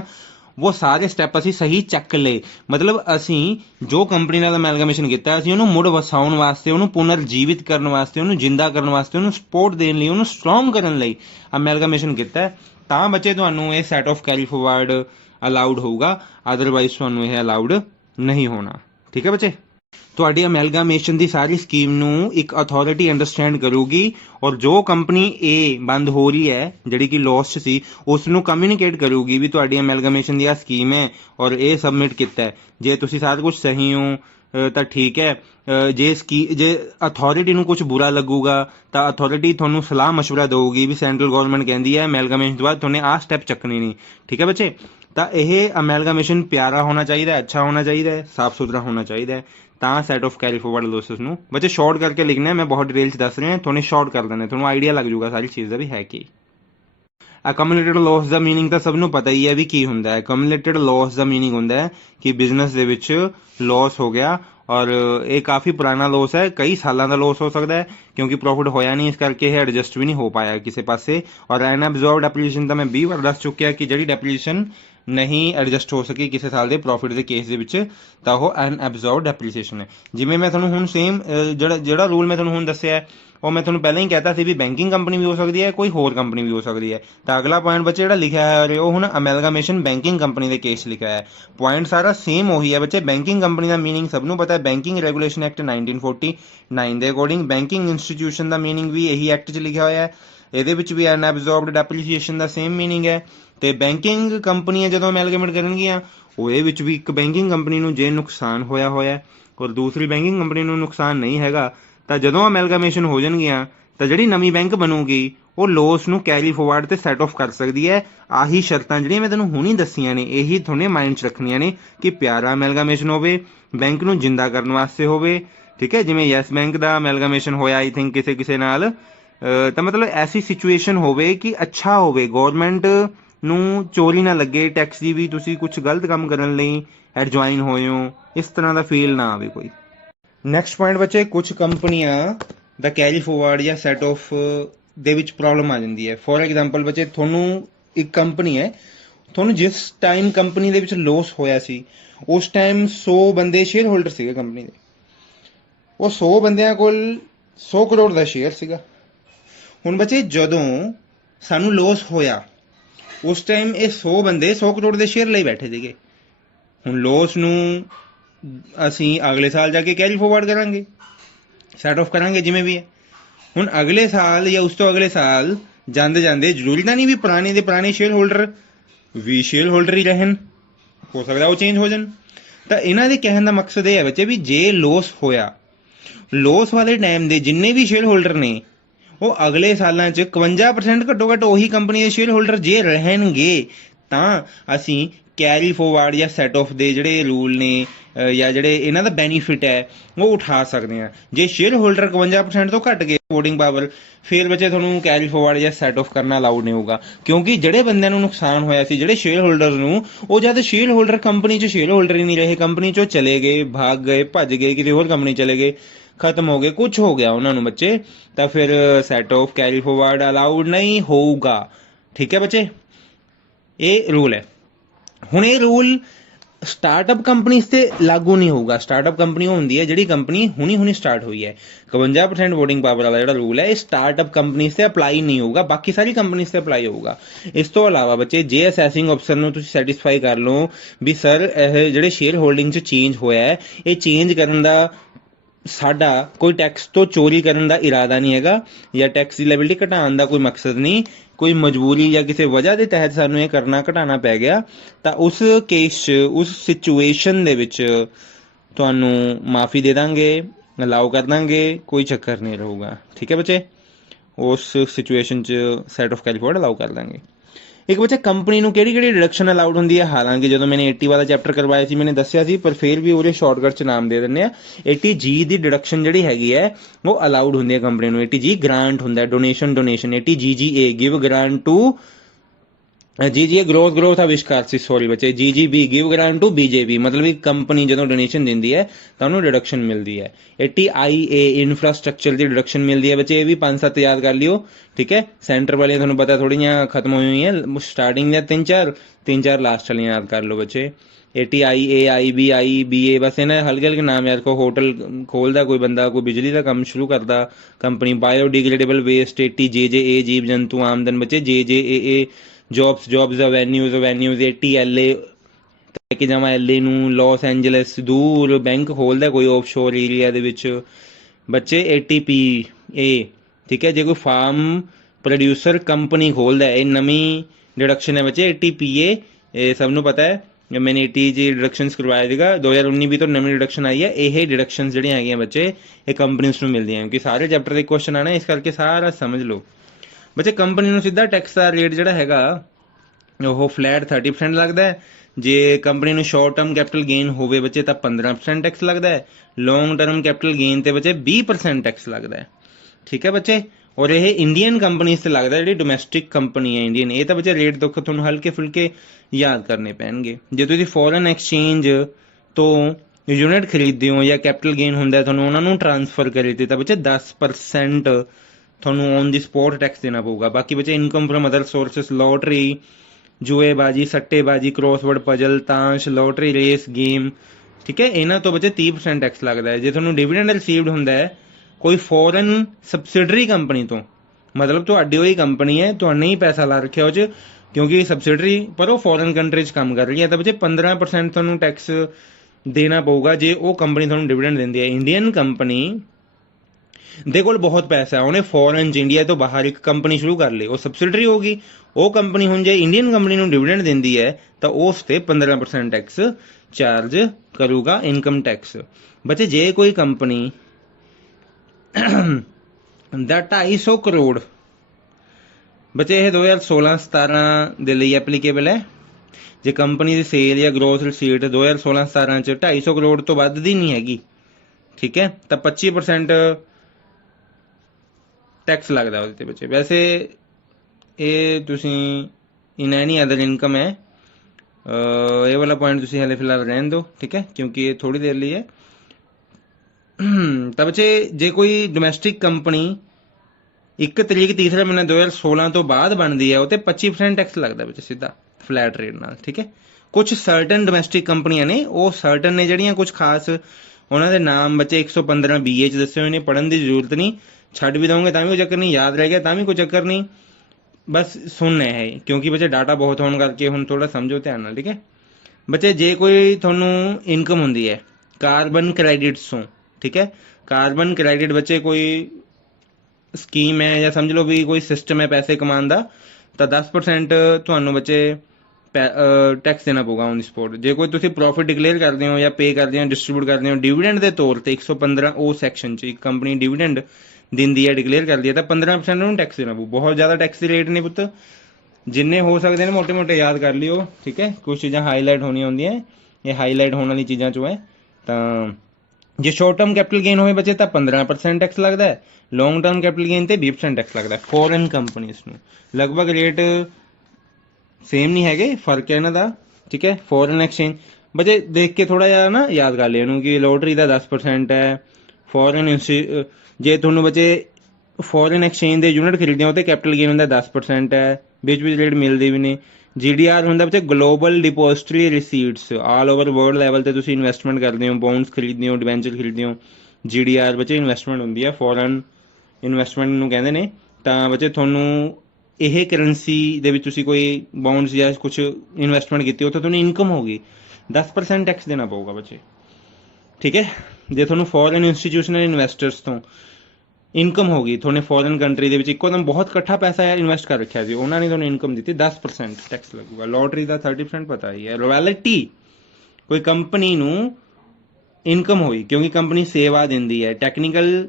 वो सारे स्टेप असी सही चक ले। मतलब असी जो कंपनी नाल अमेलगमेशन किया असी उन्होंने मुड़ वसाउण वास्ते, उन्होंने पुनर्जीवित करने वास्ते, उन्होंने जिंदा करने वास्ते, उन्होंने सपोर्ट देने लिए, उन्होंने स्ट्रोंग करने लिए अमेलगमेशन किया, तां बच्चे तुहानूं ये set off carry forward allowed होगा, अदरवाइज तुहानूं ये अलाउड नहीं होना। ठीक है बच्चे, ਤੁਹਾਡੀ ਅਮੈਲਗਾਮੇਸ਼ਨ ਦੀ ਸਾਰੀ ਸਕੀਮ ਨੂੰ ਇੱਕ ਅਥਾਰਟੀ ਅੰਡਰਸਟੈਂਡ ਕਰੂਗੀ ਔਰ ਜੋ ਕੰਪਨੀ ਏ ਬੰਦ ਹੋ ਰਹੀ ਹੈ ਜਿਹੜੀ ਕਿ ਲੋਸ 'ਚ ਸੀ ਉਸ ਨੂੰ ਕਮਿਊਨੀਕੇਟ ਕਰੂਗੀ ਵੀ ਤੁਹਾਡੀ ਅਮੈਲਗਾਮੇਸ਼ਨ ਦੀ ਆ ਸਕੀਮ ਹੈ ਔਰ ਇਹ ਸਬਮਿਟ ਕੀਤਾ ਹੈ। ਜੇ ਤੁਸੀਂ ਸਾਰਾ ਕੁਝ ਸਹੀ ਹੋ ਤਾਂ ਠੀਕ ਹੈ, ਜੇ ਅਥਾਰਟੀ ਨੂੰ ਕੁਝ ਬੁਰਾ ਲੱਗੂਗਾ ਤਾਂ ਅਥਾਰਟੀ ਤੁਹਾਨੂੰ ਸਲਾਹ ਮਸ਼ਵਰਾ ਦੇਊਗੀ ਵੀ ਸੈਂਟਰਲ ਗਵਰਨਮੈਂਟ ਕਹਿੰਦੀ ਹੈ ਅਮੈਲਗਾਮੇਸ਼ਨ ਤੋਂ ਬਾਅਦ ਤੁਹਾਨੇ ਆਹ ਸਟੈਪ ਚੱਕਣੇ ਨਹੀਂ। ਠੀਕ ਹੈ ਬੱਚੇ, ਤਾਂ ਇਹ ਅਮੈਲਗਾਮੇਸ਼ਨ ਪਿਆਰਾ ਹੋਣਾ ਚਾਹੀਦਾ, ਅੱਛਾ ਹੋਣਾ ਚਾਹੀਦਾ ਹੈ, ਸਾਫ ਸੁਥਰਾ ਹੋਣਾ ਚਾਹੀਦਾ ਹੈ, ਤਾਂ ਸੈਟ ਆਫ ਕੈਰੀ ਫੋਰਵਰਡ ਲੋਸਿਸ ਨੂੰ ਬੱਚੇ ਸ਼ਾਰਟ ਕਰਕੇ ਲਿਖਣਾ ਹੈ। ਮੈਂ ਬਹੁਤ ਡਿਟੇਲ 'ਚ ਦੱਸ ਰਿਹਾ, ਤੁਹਾਨੂੰ ਸ਼ਾਰਟ ਕਰ ਦੇਣਾ, ਤੁਹਾਨੂੰ ਆਈਡੀਆ ਲੱਗ ਜਾਊਗਾ ਸਾਰੀ ਚੀਜ਼ ਦਾ ਵੀ ਹੈ ਕੀ। ਅਕਮੂਲੇਟਡ ਲੋਸ ਦਾ ਮੀਨਿੰਗ ਤਾਂ ਸਭ ਨੂੰ ਪਤਾ ਹੀ ਹੈ ਵੀ ਕੀ ਹੁੰਦਾ ਹੈ। ਅਕਮੂਲੇਟਡ ਲੋਸ ਦਾ ਮੀਨਿੰਗ ਹੁੰਦਾ ਹੈ ਕਿ ਬਿਜ਼ਨਸ ਦੇ ਵਿੱਚ ਲੋਸ ਹੋ ਗਿਆ ਔਰ ਇਹ ਕਾਫੀ ਪੁਰਾਣਾ ਲੋਸ ਹੈ, ਕਈ ਸਾਲਾਂ ਦਾ ਲੋਸ ਹੋ ਸਕਦਾ ਹੈ ਕਿਉਂਕਿ ਪ੍ਰੋਫਿਟ ਹੋਇਆ ਨਹੀਂ, ਇਸ ਕਰਕੇ ਇਹ ਐਡਜਸਟ ਵੀ ਨਹੀਂ ਹੋ ਪਾਇਆ ਕਿਸੇ ਪਾਸੇ। ਔਰ ਅਨਅਬਜ਼ੋਰਬਡ ਡੈਪਰੀਸੀਏਸ਼ਨ ਤਾਂ ਮੈਂ 20 ਵਾਰ ਦੱਸ ਚੁੱਕਿਆ ਕਿ ਜਿਹੜੀ ਡੈਪਰੀਸੀਏਸ਼ਨ नहीं एडजस्ट हो सकी किसी साल के प्रॉफिट के केस के तो वो अनएबजॉर्ब डेप्रीसीएशन है। जिमें मैं थोड़ा हूँ सेम जो रूल मैं थोड़ा हूँ दसिया है वो मैं थोड़ा पहले ही कहता सी भी बैंकिंग कंपनी भी हो सकती है कोई होर कंपनी भी हो सकती है। तो अगला पॉइंट बच्चे जो लिखा है वो हूँ अमेलगामेशन बैंकिंग कंपनी के केस लिखा है। पॉइंट सारा सेम वही है बच्चे। बैंकिंग कंपनी का मीनिंग सबनों पता है बैंकिंग रेगुलेशन एक्ट 1949 के अकॉर्डिंग बैंकिंग इंस्टीट्यूशन का मीनिंग भी यही एक्ट च लिखा हुआ है। ये भी अनएबजॉर्ब्ड डेप्रीसीएशन का सेम मीनिंग है। तो बैंकिंग कंपनियां जो अमेलगेमेट करनगियां ਉਹਦੇ ਵਿੱਚ ਵੀ ਇੱਕ ਬੈਂਕਿੰਗ ਕੰਪਨੀ ਨੂੰ ਜੇ ਨੁਕਸਾਨ ਹੋਇਆ ਹੋਇਆ ਔਰ ਦੂਸਰੀ ਬੈਂਕਿੰਗ ਕੰਪਨੀ ਨੂੰ ਨੁਕਸਾਨ ਨਹੀਂ ਹੈਗਾ ਤਾਂ ਜਦੋਂ ਅਮੈਲਗਾਮੇਸ਼ਨ ਹੋ ਜਾਣਗੀਆਂ ਤਾਂ ਜਿਹੜੀ ਨਵੀਂ ਬੈਂਕ ਬਣੂਗੀ ਉਹ ਲੋਸ ਨੂੰ ਕੈਰੀ ਫੋਰਵਰਡ ਤੇ ਸੈਟ ਆਫ ਕਰ ਸਕਦੀ ਹੈ। ਆਹੀ ਸ਼ਰਤਾਂ ਜਿਹੜੀਆਂ ਮੈਂ ਤੈਨੂੰ ਹੁਣੀ ਦੱਸੀਆਂ ਨੇ ਇਹੀ ਤੁਹਾਡੇ ਮਾਈਂਡ 'ਚ ਰੱਖਣੀਆਂ ਨੇ ਕਿ ਪਿਆਰਾ ਅਮੈਲਗਾਮੇਸ਼ਨ ਹੋਵੇ, ਬੈਂਕ ਨੂੰ ਜਿੰਦਾ ਕਰਨ ਵਾਸਤੇ ਹੋਵੇ। ਠੀਕ ਹੈ, ਜਿਵੇਂ ਯੈਸ ਬੈਂਕ ਦਾ ਅਮੈਲਗਾਮੇਸ਼ਨ ਹੋਇਆ ਆਈ ਥਿੰਕ ਕਿਸੇ ਨਾਲ ਤਾਂ ਮਤਲਬ ਐਸੀ ਸਿਚੁਏਸ਼ਨ ਹੋਵੇ ਕਿ ਅੱਛਾ ਹੋਵੇ, ਗੌਰਮੈਂਟ ਨੂੰ ਚੋਰੀ ਨਾ ਲੱਗੇ, ਟੈਕਸ ਦੀ ਵੀ ਤੁਸੀਂ ਕੁਝ ਗਲਤ ਕੰਮ ਕਰਨ ਲਈ ਐਡਜੁਆਇਨ ਹੋਏ ਹੋ, ਇਸ ਤਰ੍ਹਾਂ ਦਾ ਫੀਲ ਨਾ ਆਵੇ ਕੋਈ। ਨੈਕਸਟ ਪੁਆਇੰਟ ਬੱਚੇ, ਕੁਝ ਕੰਪਨੀਆਂ ਦਾ ਕੈਰੀ ਫੋਰਵਰਡ ਜਾਂ ਸੈਟ ਆਫ ਦੇ ਵਿੱਚ ਪ੍ਰੋਬਲਮ ਆ ਜਾਂਦੀ ਹੈ। ਫੋਰ ਐਗਜ਼ਾਮਪਲ ਬੱਚੇ ਤੁਹਾਨੂੰ ਇੱਕ ਕੰਪਨੀ ਹੈ, ਤੁਹਾਨੂੰ ਜਿਸ ਟਾਈਮ ਕੰਪਨੀ ਦੇ ਵਿੱਚ ਲੋਸ ਹੋਇਆ ਸੀ ਉਸ ਟਾਈਮ 100 ਬੰਦੇ ਸ਼ੇਅਰ ਹੋਲਡਰ ਸੀਗੇ ਕੰਪਨੀ ਦੇ। ਉਹ 100 ਬੰਦਿਆਂ ਕੋਲ 100 ਕਰੋੜ ਦਾ ਸ਼ੇਅਰ ਸੀਗਾ। ਹੁਣ ਬੱਚੇ ਜਦੋਂ ਸਾਨੂੰ ਲੋਸ ਹੋਇਆ ਉਸ ਟਾਈਮ ਇਹ 100 ਬੰਦੇ 100 ਕਰੋੜ ਦੇ ਸ਼ੇਅਰ ਲਈ ਬੈਠੇ ਸੀਗੇ। ਹੁਣ ਲੋਸ ਨੂੰ ਅਸੀਂ ਅਗਲੇ ਸਾਲ ਜਾ ਕੇ ਕੈਰੀ ਫੋਰਵਰਡ ਕਰਾਂਗੇ, ਸੈਟ ਆਫ ਕਰਾਂਗੇ ਜਿਵੇਂ ਵੀ ਹੈ। ਹੁਣ ਅਗਲੇ ਸਾਲ ਜਾਂ ਉਸ ਤੋਂ ਅਗਲੇ ਸਾਲ ਜਾਂਦੇ ਜਾਂਦੇ ਜ਼ਰੂਰੀ ਤਾਂ ਨਹੀਂ ਵੀ ਪੁਰਾਣੇ ਦੇ ਪੁਰਾਣੇ ਸ਼ੇਅਰ ਹੋਲਡਰ ਵੀ ਸ਼ੇਅਰ ਹੋਲਡਰ ਹੀ ਰਹਿਣ, ਹੋ ਸਕਦਾ ਉਹ ਚੇਂਜ ਹੋ ਜਾਣ। ਤਾਂ ਇਹਨਾਂ ਦੇ ਕਹਿਣ ਦਾ ਮਕਸਦ ਇਹ ਹੈ ਬੱਚੇ ਵੀ ਜੇ ਲੋਸ ਹੋਇਆ, ਲੋਸ ਵਾਲੇ ਟਾਈਮ ਦੇ ਜਿੰਨੇ ਵੀ ਸ਼ੇਅਰ ਹੋਲਡਰ ਨੇ ਉਹ ਅਗਲੇ ਸਾਲਾਂ 'ਚ 51% ਘੱਟੋ ਘੱਟ ਉਹੀ ਕੰਪਨੀ ਦੇ ਸ਼ੇਅਰ ਹੋਲਡਰ ਜੇ ਰਹਿਣਗੇ ਤਾਂ ਅਸੀਂ ਕੈਰੀ ਫੋਰਵਰਡ ਜਾਂ ਸੈਟ ਆਫ ਦੇ ਜਿਹੜੇ ਰੂਲ ਨੇ ਜਾਂ ਜਿਹੜੇ ਇਹਨਾਂ ਦਾ ਬੈਨੀਫਿਟ ਹੈ ਉਹ ਉਠਾ ਸਕਦੇ ਹਾਂ। ਜੇ ਸ਼ੇਅਰ ਹੋਲਡਰ 51% ਤੋਂ ਘੱਟ ਗਏ ਵੋਟਿੰਗ ਪਾਵਰ, ਫਿਰ ਬੱਚੇ ਤੁਹਾਨੂੰ ਕੈਰੀ ਫੋਰਵਰਡ ਜਾਂ ਸੈਟ ਆਫ ਕਰਨਾ ਅਲਾਊਡ ਨਹੀਂ ਹੋਊਗਾ। ਕਿਉਂਕਿ ਜਿਹੜੇ ਬੰਦਿਆਂ ਨੂੰ ਨੁਕਸਾਨ ਹੋਇਆ ਸੀ, ਜਿਹੜੇ ਸ਼ੇਅਰ ਹੋਲਡਰ ਨੂੰ, ਉਹ ਜਦ ਸ਼ੇਅਰ ਹੋਲਡਰ ਕੰਪਨੀ 'ਚ ਸ਼ੇਅਰ ਹੋਲਡਰ ਹੀ ਨਹੀਂ ਰਹੇ, ਕੰਪਨੀ 'ਚੋਂ ਚਲੇ ਗਏ, ਭਾਗ ਗਏ, ਭੱਜ ਗਏ, ਕਿਸੇ ਹੋਰ ਕੰਪਨੀ ਚਲੇ ਗਏ, ਖਤਮ ਹੋ ਗਏ, ਕੁਝ ਹੋ ਗਿਆ ਉਹਨਾਂ ਨੂੰ ਬੱਚੇ, ਤਾਂ ਫਿਰ set of carry forward allowed ਨਹੀਂ ਹੋਊਗਾ। ਠੀਕ ਹੈ ਬੱਚੇ, ਇਹ ਰੂਲ ਹੈ। ਹੁਣ ਇਹ ਰੂਲ ਸਟਾਰਟਅਪ ਕੰਪਨੀਜ਼ ਤੇ ਲਾਗੂ ਨਹੀਂ ਹੋਊਗਾ। ਸਟਾਰਟਅਪ ਕੰਪਨੀ ਉਹ ਹੁੰਦੀ ਹੈ ਜਿਹੜੀ ਕੰਪਨੀ ਹੁਣੀ ਸਟਾਰਟ ਹੋਈ ਹੈ। 51% ਵੋਟਿੰਗ ਪਾਵਰ ਵਾਲਾ ਜਿਹੜਾ ਰੂਲ ਹੈ ਇਹ ਸਟਾਰਟਅਪ ਕੰਪਨੀਜ਼ ਤੇ ਅਪਲਾਈ ਨਹੀਂ ਹੋਊਗਾ, ਬਾਕੀ ਸਾਰੀ ਕੰਪਨੀਜ਼ ਤੇ ਅਪਲਾਈ ਹੋਊਗਾ। ਇਸ ਤੋਂ ਇਲਾਵਾ ਬੱਚੇ ਜੇ ਅਸੈਸਿੰਗ ਅਫਸਰ ਨੂੰ ਤੁਸੀਂ ਸੈਟੀਸਫਾਈ ਕਰ ਲਓ ਵੀ ਸਰ ਇਹ ਜਿਹੜੇ ਸ਼ੇਅਰ ਹੋਲਡਿੰਗ 'ਚ ਚੇਂਜ ਹੋਇਆ ਹੈ ਇਹ ਚੇਂਜ ਕਰਨ ਦਾ ਸਾਡਾ ਕੋਈ ਟੈਕਸ ਤੋਂ ਚੋਰੀ ਕਰਨ ਦਾ ਇਰਾਦਾ ਨਹੀਂ ਹੈਗਾ ਜਾਂ ਟੈਕਸ ਦੀ ਲਾਇਬਿਲਿਟੀ ਘਟਾਉਣ ਦਾ ਕੋਈ ਮਕਸਦ ਨਹੀਂ, ਕੋਈ ਮਜਬੂਰੀ ਜਾਂ ਕਿਸੇ ਵਜ੍ਹਾ ਦੇ ਤਹਿਤ ਸਾਨੂੰ ਇਹ ਕਰਨਾ ਘਟਾਉਣਾ ਪੈ ਗਿਆ, ਤਾਂ ਉਸ ਕੇਸ 'ਚ ਉਸ ਸਿਚੁਏਸ਼ਨ ਦੇ ਵਿੱਚ ਤੁਹਾਨੂੰ ਮਾਫੀ ਦੇ ਦਾਂਗੇ, ਅਲਾਓ ਕਰ ਦਾਂਗੇ, ਕੋਈ ਚੱਕਰ ਨਹੀਂ ਰਹੂਗਾ। ਠੀਕ ਹੈ ਬੱਚੇ, ਉਸ ਸਿਚੁਏਸ਼ਨ 'ਚ set of carry forward allow ਕਰ ਦਾਂਗੇ। ਇੱਕ ਬੱਚਾ ਕੰਪਨੀ ਨੂੰ ਕਿਹੜੀ ਕਿਹੜੀ ਡਿਡਕਸ਼ਨ ਅਲਾਊਡ ਹੁੰਦੀ ਹੈ। ਹਾਲਾਂਕਿ ਜਦੋਂ ਮੈंने 80 ਵਾਲਾ ਚੈਪਟਰ ਕਰਵਾਇਆ ਸੀ ਮੈंने ਦੱਸਿਆ ਸੀ, ਪਰ ਫਿਰ ਵੀ ਉਹਦੇ ਸ਼ਾਰਟਕਟ 'ਚ ਨਾਮ ਦੇ ਦਿੰਦੇ ਆ। 80G ਦੀ ਡਿਡਕਸ਼ਨ ਜਿਹੜੀ ਹੈਗੀ ਹੈ ਉਹ ਅਲਾਊਡ ਹੁੰਦੀ ਹੈ ਕੰਪਨੀ ਨੂੰ। 80G ਗ੍ਰਾਂਟ ਹੁੰਦਾ, donation 80GGA give grant to GGA ग्रोथ आविष्कार ਸੀ, ਸੌਰੀ ਬੱਚੇ, GGB give grant to BJB, ਮਤਲਬ ਕਿ ਕੰਪਨੀ ਜਦੋਂ ਡੋਨੇਸ਼ਨ ਦਿੰਦੀ ਹੈ ਤਾਂ ਉਹਨੂੰ ਡਿਡਕਸ਼ਨ ਮਿਲਦੀ ਹੈ। 80IA ਇਨਫਰਾਸਟ੍ਰਕਚਰ ਦੀ ਡਿਡਕਸ਼ਨ ਮਿਲਦੀ ਹੈ ਬੱਚੇ, ਇਹ ਵੀ 5-7 ਯਾਦ ਕਰ ਲਿਓ। ਠੀਕ ਹੈ, ਸੈਂਟਰ ਵਾਲੀਆਂ ਤੁਹਾਨੂੰ ਪਤਾ ਥੋੜ੍ਹੀਆਂ ਖਤਮ ਹੋਈ ਹੋਈਆਂ, ਸਟਾਰਟਿੰਗ ਦੀਆਂ 3-4 ਲਾਸਟ ਵਾਲੀਆਂ ਯਾਦ ਕਰ ਲਓ ਬੱਚੇ। 80IA IB IBA ਬਸ ਇਹਨਾਂ ਹਲਕੇ ਹਲਕੇ ਨਾਮ ਯਾਦ ਰੱਖੋ। ਹੋਟਲ ਖੋਲਦਾ ਕੋਈ ਬੰਦਾ, ਕੋਈ ਬਿਜਲੀ ਦਾ ਕੰਮ ਸ਼ੁਰੂ ਕਰਦਾ ਕੰਪਨੀ। ਬਾਇਓਡੀਗ੍ਰੇਡੇਬਲ ਵੇਸਟ 80JJA ਜੀਵ ਜੰਤੂ ਆਮਦਨ ਬੱਚੇ। JJAA ਜੌਬਸ ਐਵੇਨਿਊਜ਼ 80LA ਲੈ ਕੇ ਜਾਵਾਂ LA ਨੂੰ, ਲਾਸ ਐਂਜਲਸ ਦੂਰ ਬੈਂਕ ਖੋਲਦਾ ਕੋਈ ਆਫਸ਼ੋਰ ਏਰੀਆ ਦੇ ਵਿੱਚ ਬੱਚੇ। 80PA ਠੀਕ ਹੈ, ਜੇ ਕੋਈ ਫਾਰਮ ਪ੍ਰੋਡਿਊਸਰ ਕੰਪਨੀ ਖੋਲਦਾ, ਇਹ ਨਵੀਂ ਡਿਡਕਸ਼ਨ ਹੈ ਬੱਚੇ 80PA, ਇਹ ਸਭ ਨੂੰ ਪਤਾ ਹੈ। मैंने 80G डिडक्शंस करवाया ਸੀਗਾ 2019 ਤੋਂ ਨਵੀਂ ਡਿਡਕਸ਼ਨ ਆਈ ਹੈ। ਇਹ ਡਿਡਕਸ਼ਨਸ ਜਿਹੜੀਆਂ ਹੈਗੀਆਂ ਬੱਚੇ ਇਹ ਕੰਪਨੀਜ਼ ਨੂੰ ਮਿਲਦੀਆਂ, ਕਿਉਂਕਿ ਸਾਰੇ ਚੈਪਟਰ ਦੇ ਕੁਐਸਚਨ ਆਣਾ, ਇਸ ਕਰਕੇ ਸਾਰਾ ਸਮਝ ਲਓ ਬੱਚੇ। ਕੰਪਨੀ ਨੂੰ ਸਿੱਧਾ ਟੈਕਸ ਦਾ ਰੇਟ ਜਿਹੜਾ ਹੈਗਾ ਉਹ ਫਲੈਟ 30% ਲੱਗਦਾ ਹੈ। ਜੇ ਕੰਪਨੀ ਨੂੰ ਸ਼ਾਰਟ ਟਰਮ ਕੈਪੀਟਲ ਗੇਨ ਹੋਵੇ ਬੱਚੇ ਤਾਂ 15% ਟੈਕਸ ਲੱਗਦਾ ਹੈ। ਲੌਂਗ ਟਰਮ ਕੈਪੀਟਲ ਗੇਨ ਤੇ ਬੱਚੇ 20% ਟੈਕਸ ਲੱਗਦਾ ਹੈ। ਠੀਕ ਹੈ ਬੱਚੇ, ਔਰ ਇਹ ਇੰਡੀਅਨ ਕੰਪਨੀਜ਼ ਤੇ ਲੱਗਦਾ, ਜਿਹੜੀ ਡੋਮੈਸਟਿਕ ਕੰਪਨੀ ਹੈ ਇੰਡੀਅਨ, ਇਹ ਤਾਂ ਬੱਚੇ ਰੇਟ ਦੁੱਖ ਤੁਹਾਨੂੰ ਹਲਕੇ ਫੁਲਕੇ ਯਾਦ ਕਰਨੇ ਪੈਣਗੇ। ਜੇ ਤੁਸੀਂ ਫੋਰਨ ਐਕਸਚੇਂਜ ਤੋਂ ਯੂਨਿਟ ਖਰੀਦਦੇ ਹੋ ਜਾਂ ਕੈਪੀਟਲ ਗੇਨ ਹੁੰਦਾ ਤੁਹਾਨੂੰ ਉਹਨਾਂ ਨੂੰ ਟ੍ਰਾਂਸਫਰ ਕਰੇ ਤੇ ਤਾਂ ਬੱਚੇ 10% ਤੁਹਾਨੂੰ ਔਨ ਦੀ ਸਪੋਟ ਟੈਕਸ ਦੇਣਾ ਪਊਗਾ। ਬਾਕੀ ਬੱਚੇ income from other sources, lottery, ਜੂਏਬਾਜੀ, ਸੱਟੇਬਾਜੀ, ਕ੍ਰੋਸਵਰਡ ਪਜ਼ਲ, ਤਾਂਸ਼, ਲੋਟਰੀ ਰੇਸ, ਗੇਮ, ਠੀਕ ਹੈ, ਇਹਨਾਂ ਤੋਂ ਬੱਚੇ 30% ਟੈਕਸ ਲੱਗਦਾ ਹੈ। ਜੇ ਤੁਹਾਨੂੰ ਡਿਵੀਡੈਂਡ ਰਿਸੀਵਡ ਹੁੰਦਾ ਹੈ ਕੋਈ ਫੋਰਨ ਸਬਸਿਡਰੀ ਕੰਪਨੀ ਤੋਂ, ਮਤਲਬ ਤੁਹਾਡੀ ਉਹੀ ਕੰਪਨੀ ਹੈ, ਤੁਹਾਨੇ ਹੀ ਪੈਸਾ ਲਾ ਰੱਖਿਆ ਉਹ 'ਚ, ਕਿਉਂਕਿ ਸਬਸਿਡਰੀ ਪਰ ਉਹ ਫੋਰਨ ਕੰਟਰੀ 'ਚ ਕੰਮ ਕਰ ਰਹੀ ਹੈ, ਤਾਂ ਬੱਚੇ 15% ਤੁਹਾਨੂੰ ਟੈਕਸ ਦੇਣਾ ਪਊਗਾ ਜੇ ਉਹ ਕੰਪਨੀ ਤੁਹਾਨੂੰ ਡਿਵੀਡੈਂਡ ਦਿੰਦੀ ਹੈ। ਇੰਡੀਅਨ ਕੰਪਨੀ ਦੇ ਕੋਲ ਬਹੁਤ ਪੈਸਾ ਹੈ, ਉਹਨੇ ਫੋਰਨ 'ਚ ਇੰਡੀਆ ਤੋਂ ਬਾਹਰ ਇੱਕ ਕੰਪਨੀ ਸ਼ੁਰੂ ਕਰ ਲਈ, ਉਹ ਸਬਸਿਡਰੀ ਹੋਗੀ। ਉਹ ਕੰਪਨੀ ਹੁਣ ਜੇ ਇੰਡੀਅਨ ਕੰਪਨੀ ਨੂੰ ਡਿਵੀਡੈਂਡ ਦਿੰਦੀ ਹੈ ਤਾਂ ਉਸ ਤੇ 15% ਟੈਕਸ ਚਾਰਜ ਕਰੂਗਾ, ਇਨਕਮ ਟੈਕਸ। ਬੱਚੇ ਜੇ ਕੋਈ ਕੰਪਨੀ ਦਾ 250 ਕਰੋੜ, ਬੱਚੇ ਇਹ 2016-17 ਦੇ ਲਈ ਐਪਲੀਕੇਬਲ ਹੈ। ਜੇ ਕੰਪਨੀ ਦੀ ਸੇਲ ਜਾਂ ਗਰੋਥ ਰਸੀਟ 2016-17 ਚ 250 ਕਰੋੜ ਤੋਂ ਵੱਧ ਦੀ ਨਹੀਂ ਹੈਗੀ, ਠੀਕ ਹੈ, ਤਾਂ 25% ਟੈਕਸ ਲੱਗਦਾ ਉਹਦੇ ਤੇ ਬੱਚੇ। ਵੈਸੇ ਇਹ ਤੁਸੀਂ ਇਨ ਐਨੀ ਅਦਰ ਇਨਕਮ ਹੈ, ਇਹ ਵਾਲਾ ਪੁਆਇੰਟ ਤੁਸੀਂ ਹਲੇ ਫਿਲਹਾਲ ਰਹਿਣ ਦਿਓ, ਠੀਕ ਹੈ, ਕਿਉਂਕਿ ਇਹ ਥੋੜੀ ਦੇਰ ਲਈ ਹੈ। ਤਾਂ ਬੱਚੇ ਜੇ ਕੋਈ ਡੋਮੈਸਟਿਕ ਕੰਪਨੀ 1 ਤਰੀਕ ਤੀਸਰਾ ਮਹੀਨਾ 2016 ਤੋਂ ਬਾਅਦ ਬਣਦੀ ਹੈ, ਉਹ ਤੇ 25% ਟੈਕਸ ਲੱਗਦਾ ਬੱਚੇ ਸਿੱਧਾ ਫਲੈਟ ਰੇਟ ਨਾਲ, ਠੀਕ ਹੈ। ਕੁਝ ਸਰਟਨ ਡੋਮੈਸਟਿਕ ਕੰਪਨੀਆਂ ਨੇ, ਉਹ ਸਰਟਨ ਨੇ ਜਿਹੜੀਆਂ, ਕੁਝ ਖਾਸ ਉਹਨਾਂ ਦੇ ਨਾਮ ਬੱਚੇ 115 BA 'ਚ ਦੱਸੇ ਹੋਏ ਨੇ, ਪੜ੍ਹਨ ਦੀ ਜ਼ਰੂਰਤ ਨਹੀਂ, ਛੱਡ ਵੀ ਦਵਾਂਗੇ ਤਾਂ ਵੀ ਕੋਈ ਚੱਕਰ ਨਹੀਂ, ਯਾਦ ਰਹਿ ਗਿਆ ਤਾਂ ਵੀ ਕੋਈ ਚੱਕਰ ਨਹੀਂ, ਬਸ ਸੁਣਨਾ ਹੈ, ਕਿਉਂਕਿ ਬੱਚੇ ਡਾਟਾ ਬਹੁਤ ਹੋਣ ਕਰਕੇ ਹੁਣ ਥੋੜਾ ਸਮਝੋ ਧਿਆਨ ਨਾਲ, ਠੀਕ ਹੈ। ਬੱਚੇ ਜੇ ਕੋਈ ਤੁਹਾਨੂੰ ਇਨਕਮ ਹੁੰਦੀ ਹੈ ਕਾਰਬਨ ਕ੍ਰੈਡਿਟਸ ਤੋਂ, ਠੀਕ ਹੈ, ਕਾਰਬਨ ਕ੍ਰੈਡਿਟ ਬੱਚੇ ਕੋਈ ਸਕੀਮ ਹੈ ਜਾਂ ਸਮਝ ਲਓ ਵੀ ਕੋਈ ਸਿਸਟਮ ਹੈ ਪੈਸੇ ਕਮਾਉਣ ਦਾ, ਤਾਂ 10% ਤੁਹਾਨੂੰ ਬੱਚੇ ਟੈਕਸ ਦੇਣਾ ਪਊਗਾ ਔਨ ਦੀ ਸਪੋਟ। ਜੇ ਕੋਈ ਤੁਸੀਂ ਪ੍ਰੋਫਿਟ ਡਿਕਲੇਅਰ ਕਰਦੇ ਹੋ ਜਾਂ ਪੇ ਕਰਦੇ ਹੋ, ਡਿਸਟਰੀਬਿਊਟ ਕਰਦੇ ਹੋ ਡਿਵੀਡੈਂਡ ਦੇ ਤੌਰ ਤੇ 115 ਉਹ ਸੈਕਸ਼ਨ 'ਚ ਇੱਕ ਕੰਪਨੀ ਡਿਵੀਡੈਂਡ ਦਿੰਦੀ ਹੈ, ਡਿਕਲੇਅਰ ਕਰਦੀ ਹੈ, ਤਾਂ 15% ਉਹਨੂੰ ਟੈਕਸ ਦੇਣਾ ਪਊ। ਬਹੁਤ ਜ਼ਿਆਦਾ ਟੈਕਸ ਦੇ ਰੇਟ ਨੇ ਪੁੱਤ, ਜਿੰਨੇ ਹੋ ਸਕਦੇ ਨੇ ਮੋਟੇ ਮੋਟੇ ਯਾਦ ਕਰ ਲਿਓ, ਠੀਕ ਹੈ। ਕੁਝ ਚੀਜ਼ਾਂ ਹਾਈਲਾਈਟ ਹੋਣੀਆਂ ਹੁੰਦੀਆਂ, ਇਹ ਹਾਈਲਾਈਟ ਹੋਣ ਵਾਲੀ ਚੀਜ਼ਾਂ 'ਚੋਂ ਹੈ। ਤਾਂ ਜੇ ਸ਼ੋਰਟ ਟਰਮ ਕੈਪੀਟਲ ਗੇਨ ਹੋਵੇ ਬੱਚੇ ਤਾਂ 15% ਟੈਕਸ ਲੱਗਦਾ ਹੈ, ਲੌਂਗ ਟਰਮ ਕੈਪੀਟਲ ਗੇਨ ਤੇ 20% ਟੈਕਸ ਲੱਗਦਾ ਹੈ। ਫੋਰਨ ਕੰਪਨੀਜ਼ ਨੂੰ ਲਗਭਗ ਰੇਟ ਸੇਮ ਨਹੀਂ ਹੈਗੇ, ਫਰਕ ਹੈ ਇਹਨਾਂ ਦਾ, ਠੀਕ ਹੈ। ਫੋਰਨ ਐਕਸਚੇਂਜ ਬੱਚੇ ਦੇਖ ਕੇ ਥੋੜਾ ਜਿਹਾ ਨਾ ਯਾਦ ਕਰ ਲਿਓ ਇਹਨੂੰ, ਕਿ ਲੋਟਰੀ ਦਾ 10% ਹੈ, ਫੋਰਨ ਜੇ ਤੁਹਾਨੂੰ ਬੱਚੇ ਫੋਰਨ ਐਕਸਚੇਂਜ ਦੇ ਯੂਨਿਟ ਖਰੀਦਦੇ ਹੋ ਤੇ ਕੈਪੀਟਲ ਗੇਨ ਹੁੰਦਾ 10% ਹੈ, ਵਿੱਚ ਵਿੱਚ ਰੇਟ ਮਿਲਦੇ ਵੀ ਨੇ। GDR ਹੁੰਦਾ ਬੱਚੇ global depository receipts, all over world level ਤੇ ਤੁਸੀਂ ਇਨਵੈਸਟਮੈਂਟ ਕਰਦੇ ਹੋ, ਬੌਂਡਸ ਖਰੀਦਦੇ ਹੋ, ਡਿਬੈਂਚਰ ਖਰੀਦਦੇ ਹੋ, GDR ਬੱਚੇ ਇਨਵੈਸਟਮੈਂਟ ਹੁੰਦੀ ਹੈ, ਫੋਰਨ ਇਨਵੈਸਟਮੈਂਟ ਨੂੰ ਕਹਿੰਦੇ ਨੇ। ਤਾਂ ਬੱਚੇ ਤੁਹਾਨੂੰ ਇਹ ਕਰੰਸੀ ਦੇ ਵਿੱਚ ਤੁਸੀਂ ਕੋਈ ਬੌਂਡਸ ਜਾਂ ਕੁਝ ਇਨਵੈਸਟਮੈਂਟ ਕੀਤੀ, ਉੱਥੇ ਤੁਹਾਨੂੰ ਇਨਕਮ ਹੋਗੀ, 10% ਟੈਕਸ ਦੇਣਾ ਪਊਗਾ ਬੱਚੇ, ਠੀਕ ਹੈ। ਜੇ ਤੁਹਾਨੂੰ ਫੋਰਨ ਇੰਸਟੀਟਿਊਸ਼ਨਲ ਇਨਵੈਸਟਰਸ ਤੋਂ ਇਨਕਮ ਹੋ ਗਈ, ਤੁਹਾਡੇ ਫੋਰਨ ਕੰਟਰੀ ਦੇ ਵਿੱਚ ਇੱਕੋ ਦਮ ਬਹੁਤ ਇਕੱਠਾ ਪੈਸਾ ਇਨਵੈਸਟ ਕਰ ਰੱਖਿਆ ਸੀ, ਉਹਨਾਂ ਨੇ ਤੁਹਾਨੂੰ ਇਨਕਮ ਦਿੱਤੀ, 10% ਟੈਕਸ ਲੱਗੂਗਾ। ਲੋਟਰੀ ਦਾ 30% ਪਤਾ ਹੀ ਹੈ। ਰਾਇਲਟੀ, ਕੋਈ ਕੰਪਨੀ ਨੂੰ ਇਨਕਮ ਹੋਈ ਕਿਉਂਕਿ ਕੰਪਨੀ ਸੇਵਾ ਦਿੰਦੀ ਹੈ, ਟੈਕਨੀਕਲ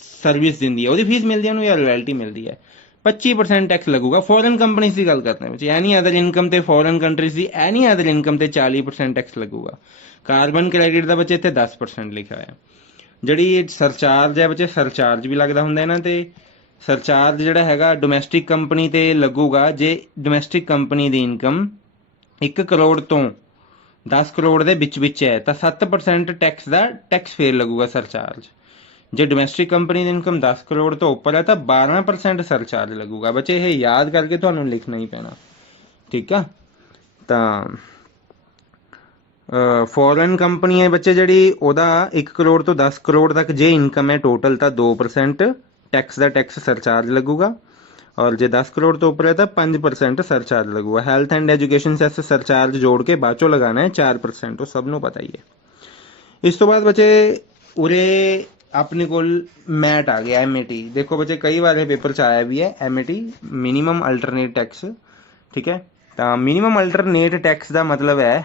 ਸਰਵਿਸ ਦਿੰਦੀ ਹੈ, ਉਹਦੀ ਫੀਸ ਮਿਲਦੀ ਹੈ ਉਹਨੂੰ ਜਾਂ ਰਾਇਲਟੀ ਮਿਲਦੀ ਹੈ, 25% ਟੈਕਸ ਲੱਗੂਗਾ। ਫੋਰਨ ਕੰਪਨੀਜ਼ ਦੀ ਗੱਲ ਕਰਦੇ ਹਾਂ ਵਿੱਚ, ਐਨੀ ਅਦਰ ਇਨਕਮ ਤੇ ਫੋਰਨ ਕੰਟਰੀਜ਼ ਦੀ ਐਨੀ ਅਦਰ ਇਨਕਮ ਤੇ 40% ਟੈਕਸ ਲੱਗੂਗਾ। ਕਾਰਬਨ ਕ੍ਰੈਡਿਟ ਦਾ ਬੱਚੇ ਇੱਥੇ 10% ਲਿਖਿਆ ਹੋਇਆ। ਜਿਹੜੀ ਸਰਚਾਰਜ ਹੈ ਬੱਚੇ, ਸਰਚਾਰਜ ਵੀ ਲੱਗਦਾ ਹੁੰਦਾ ਇਹਨਾਂ ਤੇ। ਸਰਚਾਰਜ ਜਿਹੜਾ ਹੈਗਾ ਡੋਮੈਸਟਿਕ ਕੰਪਨੀ ਤੇ ਲੱਗੂਗਾ ਜੇ ਡੋਮੈਸਟਿਕ ਕੰਪਨੀ ਦੀ ਇਨਕਮ 1 ਕਰੋੜ ਤੋਂ 10 ਕਰੋੜ ਦੇ ਵਿੱਚ ਹੈ ਤਾਂ 7% ਟੈਕਸ ਦਾ ਟੈਕਸ ਫੇਰ ਲੱਗੂਗਾ ਸਰਚਾਰਜ। ਜੇ ਡੋਮੈਸਟਿਕ ਕੰਪਨੀ ਦੀ ਇਨਕਮ 10 ਕਰੋੜ ਤੋਂ ਉੱਪਰ ਹੈ ਤਾਂ 12% ਸਰਚਾਰਜ ਲੱਗੂਗਾ। ਬੱਚੇ ਇਹ ਯਾਦ ਕਰਕੇ ਤੁਹਾਨੂੰ ਲਿਖਣਾ ਹੀ ਪੈਣਾ, ਠੀਕ ਆ। ਤਾਂ ਫੋਰਨ ਕੰਪਨੀ ਹੈ ਬੱਚੇ ਜਿਹੜੀ, ਉਹਦਾ 1 ਕਰੋੜ ਤੋਂ 10 ਕਰੋੜ ਤੱਕ ਜੇ ਇਨਕਮ ਹੈ ਟੋਟਲ ਤਾਂ 2% ਟੈਕਸ ਦਾ ਟੈਕਸ ਸਰਚਾਰਜ ਲੱਗੂਗਾ, ਔਰ ਜੇ 10 ਕਰੋੜ ਤੋਂ ਉੱਪਰ ਹੈ ਤਾਂ 5% ਸਰਚਾਰਜ ਲੱਗੂਗਾ। Health and education cess surcharge ਜੋੜ ਕੇ ਬਾਅਦ ਚੋਂ ਲਗਾਉਣਾ ਹੈ 4%, ਉਹ ਸਭ ਨੂੰ ਪਤਾ ਹੀ ਹੈ। ਇਸ ਤੋਂ ਬਾਅਦ ਬੱਚੇ ਉਰੇ ਆਪਣੇ ਕੋਲ ਮੈਟ ਆ ਗਿਆ, MAT। ਦੇਖੋ ਬੱਚੇ ਕਈ ਵਾਰ ਇਹ ਪੇਪਰ 'ਚ ਆਇਆ ਵੀ ਹੈ MAT, ਮਿਨੀਮਮ ਅਲਟਰਨੇਟ ਟੈਕਸ, ਠੀਕ ਹੈ। ਤਾਂ ਮਿਨੀਮਮ ਅਲਟਰਨੇਟ ਟੈਕਸ ਦਾ ਮਤਲਬ ਹੈ,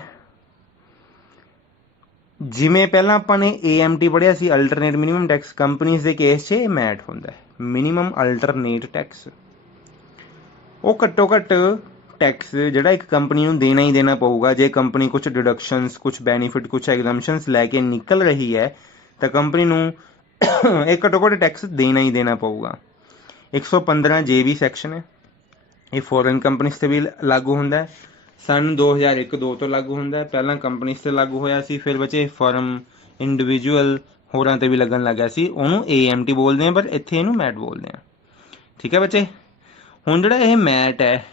ਜਿਵੇਂ ਪਹਿਲਾਂ ਆਪਾਂ ਨੇ AMT ਪੜ੍ਹਿਆ ਸੀ, ਅਲਟਰਨੇਟ ਮਿਨੀਮਮ ਟੈਕਸ, ਕੰਪਨੀਜ਼ ਦੇ ਕੇਸ 'ਚ ਮੈਟ ਹੁੰਦਾ ਹੈ, ਮਿਨੀਮਮ ਅਲਟਰਨੇਟ ਟੈਕਸ। ਉਹ ਘੱਟੋ ਘੱਟ ਟੈਕਸ ਜਿਹੜਾ ਇੱਕ ਕੰਪਨੀ ਨੂੰ ਦੇਣਾ ਹੀ ਦੇਣਾ ਪਊਗਾ। ਜੇ ਕੰਪਨੀ ਕੁਝ ਡਿਡਕਸ਼ਨਸ, ਕੁਝ ਬੈਨੀਫਿਟ, ਕੁਝ ਐਗਜ਼ੈਂਪਸ਼ਨਸ ਲੈ ਕੇ ਨਿਕਲ ਰਹੀ ਹੈ ਤਾਂ ਕੰਪਨੀ ਨੂੰ ਇਹ ਘੱਟੋ ਘੱਟ ਟੈਕਸ ਦੇਣਾ ਹੀ ਦੇਣਾ ਪਊਗਾ। 115 JB ਸੈਕਸ਼ਨ ਹੈ, ਇਹ ਫੋਰਨ ਕੰਪਨੀਜ਼ 'ਤੇ ਵੀ ਲਾਗੂ ਹੁੰਦਾ ਹੈ। ਸਨ 2001-2 ਤੋਂ ਲਾਗੂ ਹੁੰਦਾ ਹੈ। ਪਹਿਲਾਂ ਕੰਪਨੀਜ਼ 'ਤੇ ਲਾਗੂ ਹੋਇਆ ਸੀ, ਫਿਰ ਬੱਚੇ ਫਰਮ, ਇੰਡੀਵਿਜੂਅਲ ਹੋਰਾਂ 'ਤੇ ਵੀ ਲੱਗਣ ਲੱਗ ਗਿਆ ਸੀ। ਉਹਨੂੰ AMT ਬੋਲਦੇ ਆ, ਪਰ ਇੱਥੇ ਇਹਨੂੰ ਮੈਟ ਬੋਲਦੇ ਆ, ਠੀਕ ਹੈ ਬੱਚੇ। ਹੁਣ ਜਿਹੜਾ ਇਹ ਮੈਟ ਹੈ,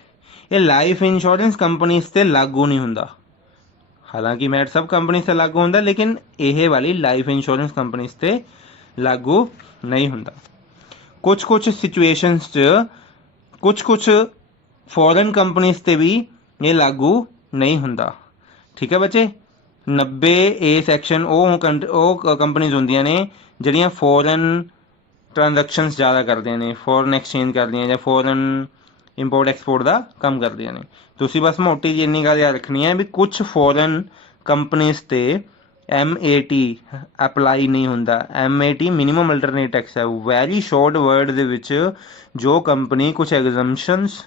ਇਹ ਲਾਈਫ ਇੰਸ਼ੋਰੈਂਸ ਕੰਪਨੀਜ਼ ਤੇ ਲਾਗੂ ਨਹੀਂ ਹੁੰਦਾ। ਹਾਲਾਂਕਿ ਮੈਟ ਸਭ ਕੰਪਨੀ ਤੇ ਲਾਗੂ ਹੁੰਦਾ, ਲੇਕਿਨ ਇਹ ਵਾਲੀ ਲਾਈਫ ਇੰਸ਼ੋਰੈਂਸ ਕੰਪਨੀਜ਼ ਤੇ ਲਾਗੂ ਨਹੀਂ ਹੁੰਦਾ। ਕੁਝ ਸਿਚੁਏਸ਼ਨਸ 'ਚ ਕੁਝ ਫੋਰਨ ਕੰਪਨੀਜ਼ ਤੇ ਵੀ ਇਹ ਲਾਗੂ ਨਹੀਂ ਹੁੰਦਾ। ਠੀਕ ਹੈ ਬੱਚੇ। 90A ਸੈਕਸ਼ਨ ਉਹ ਕੰਪਨੀਜ਼ ਹੁੰਦੀਆਂ ਨੇ ਜਿਹੜੀਆਂ ਫੋਰਨ ਟ੍ਰਾਂਜੈਕਸ਼ਨਸ ਜ਼ਿਆਦਾ ਕਰਦੀਆਂ ਨੇ, ਫੋਰਨ ਐਕਸਚੇਂਜ ਕਰਦੀਆਂ ਜਾਂ ਫੋਰਨ ਇੰਪੋਰਟ ਐਕਸਪੋਰਟ ਦਾ ਕੰਮ ਕਰਦੀਆਂ ਨੇ। ਤੁਸੀਂ ਬਸ ਮੋਟੀ ਜਿਹੀ ਇੰਨੀ ਗੱਲ ਯਾਦ ਰੱਖਣੀ ਹੈ ਵੀ ਕੁਝ ਫੋਰਨ ਕੰਪਨੀਜ਼ ਤੇ MAT ਅਪਲਾਈ ਨਹੀਂ ਹੁੰਦਾ। MAT ਮਿਨੀਮਮ ਅਲਟਰਨੇਟ ਟੈਕਸ ਹੈ। ਵੈਰੀ ਸ਼ਾਰਟ ਵਰਡ ਦੇ ਵਿੱਚ ਜੋ ਕੰਪਨੀ ਕੁਝ ਐਗਜ਼ੰਪਸ਼ਨਸ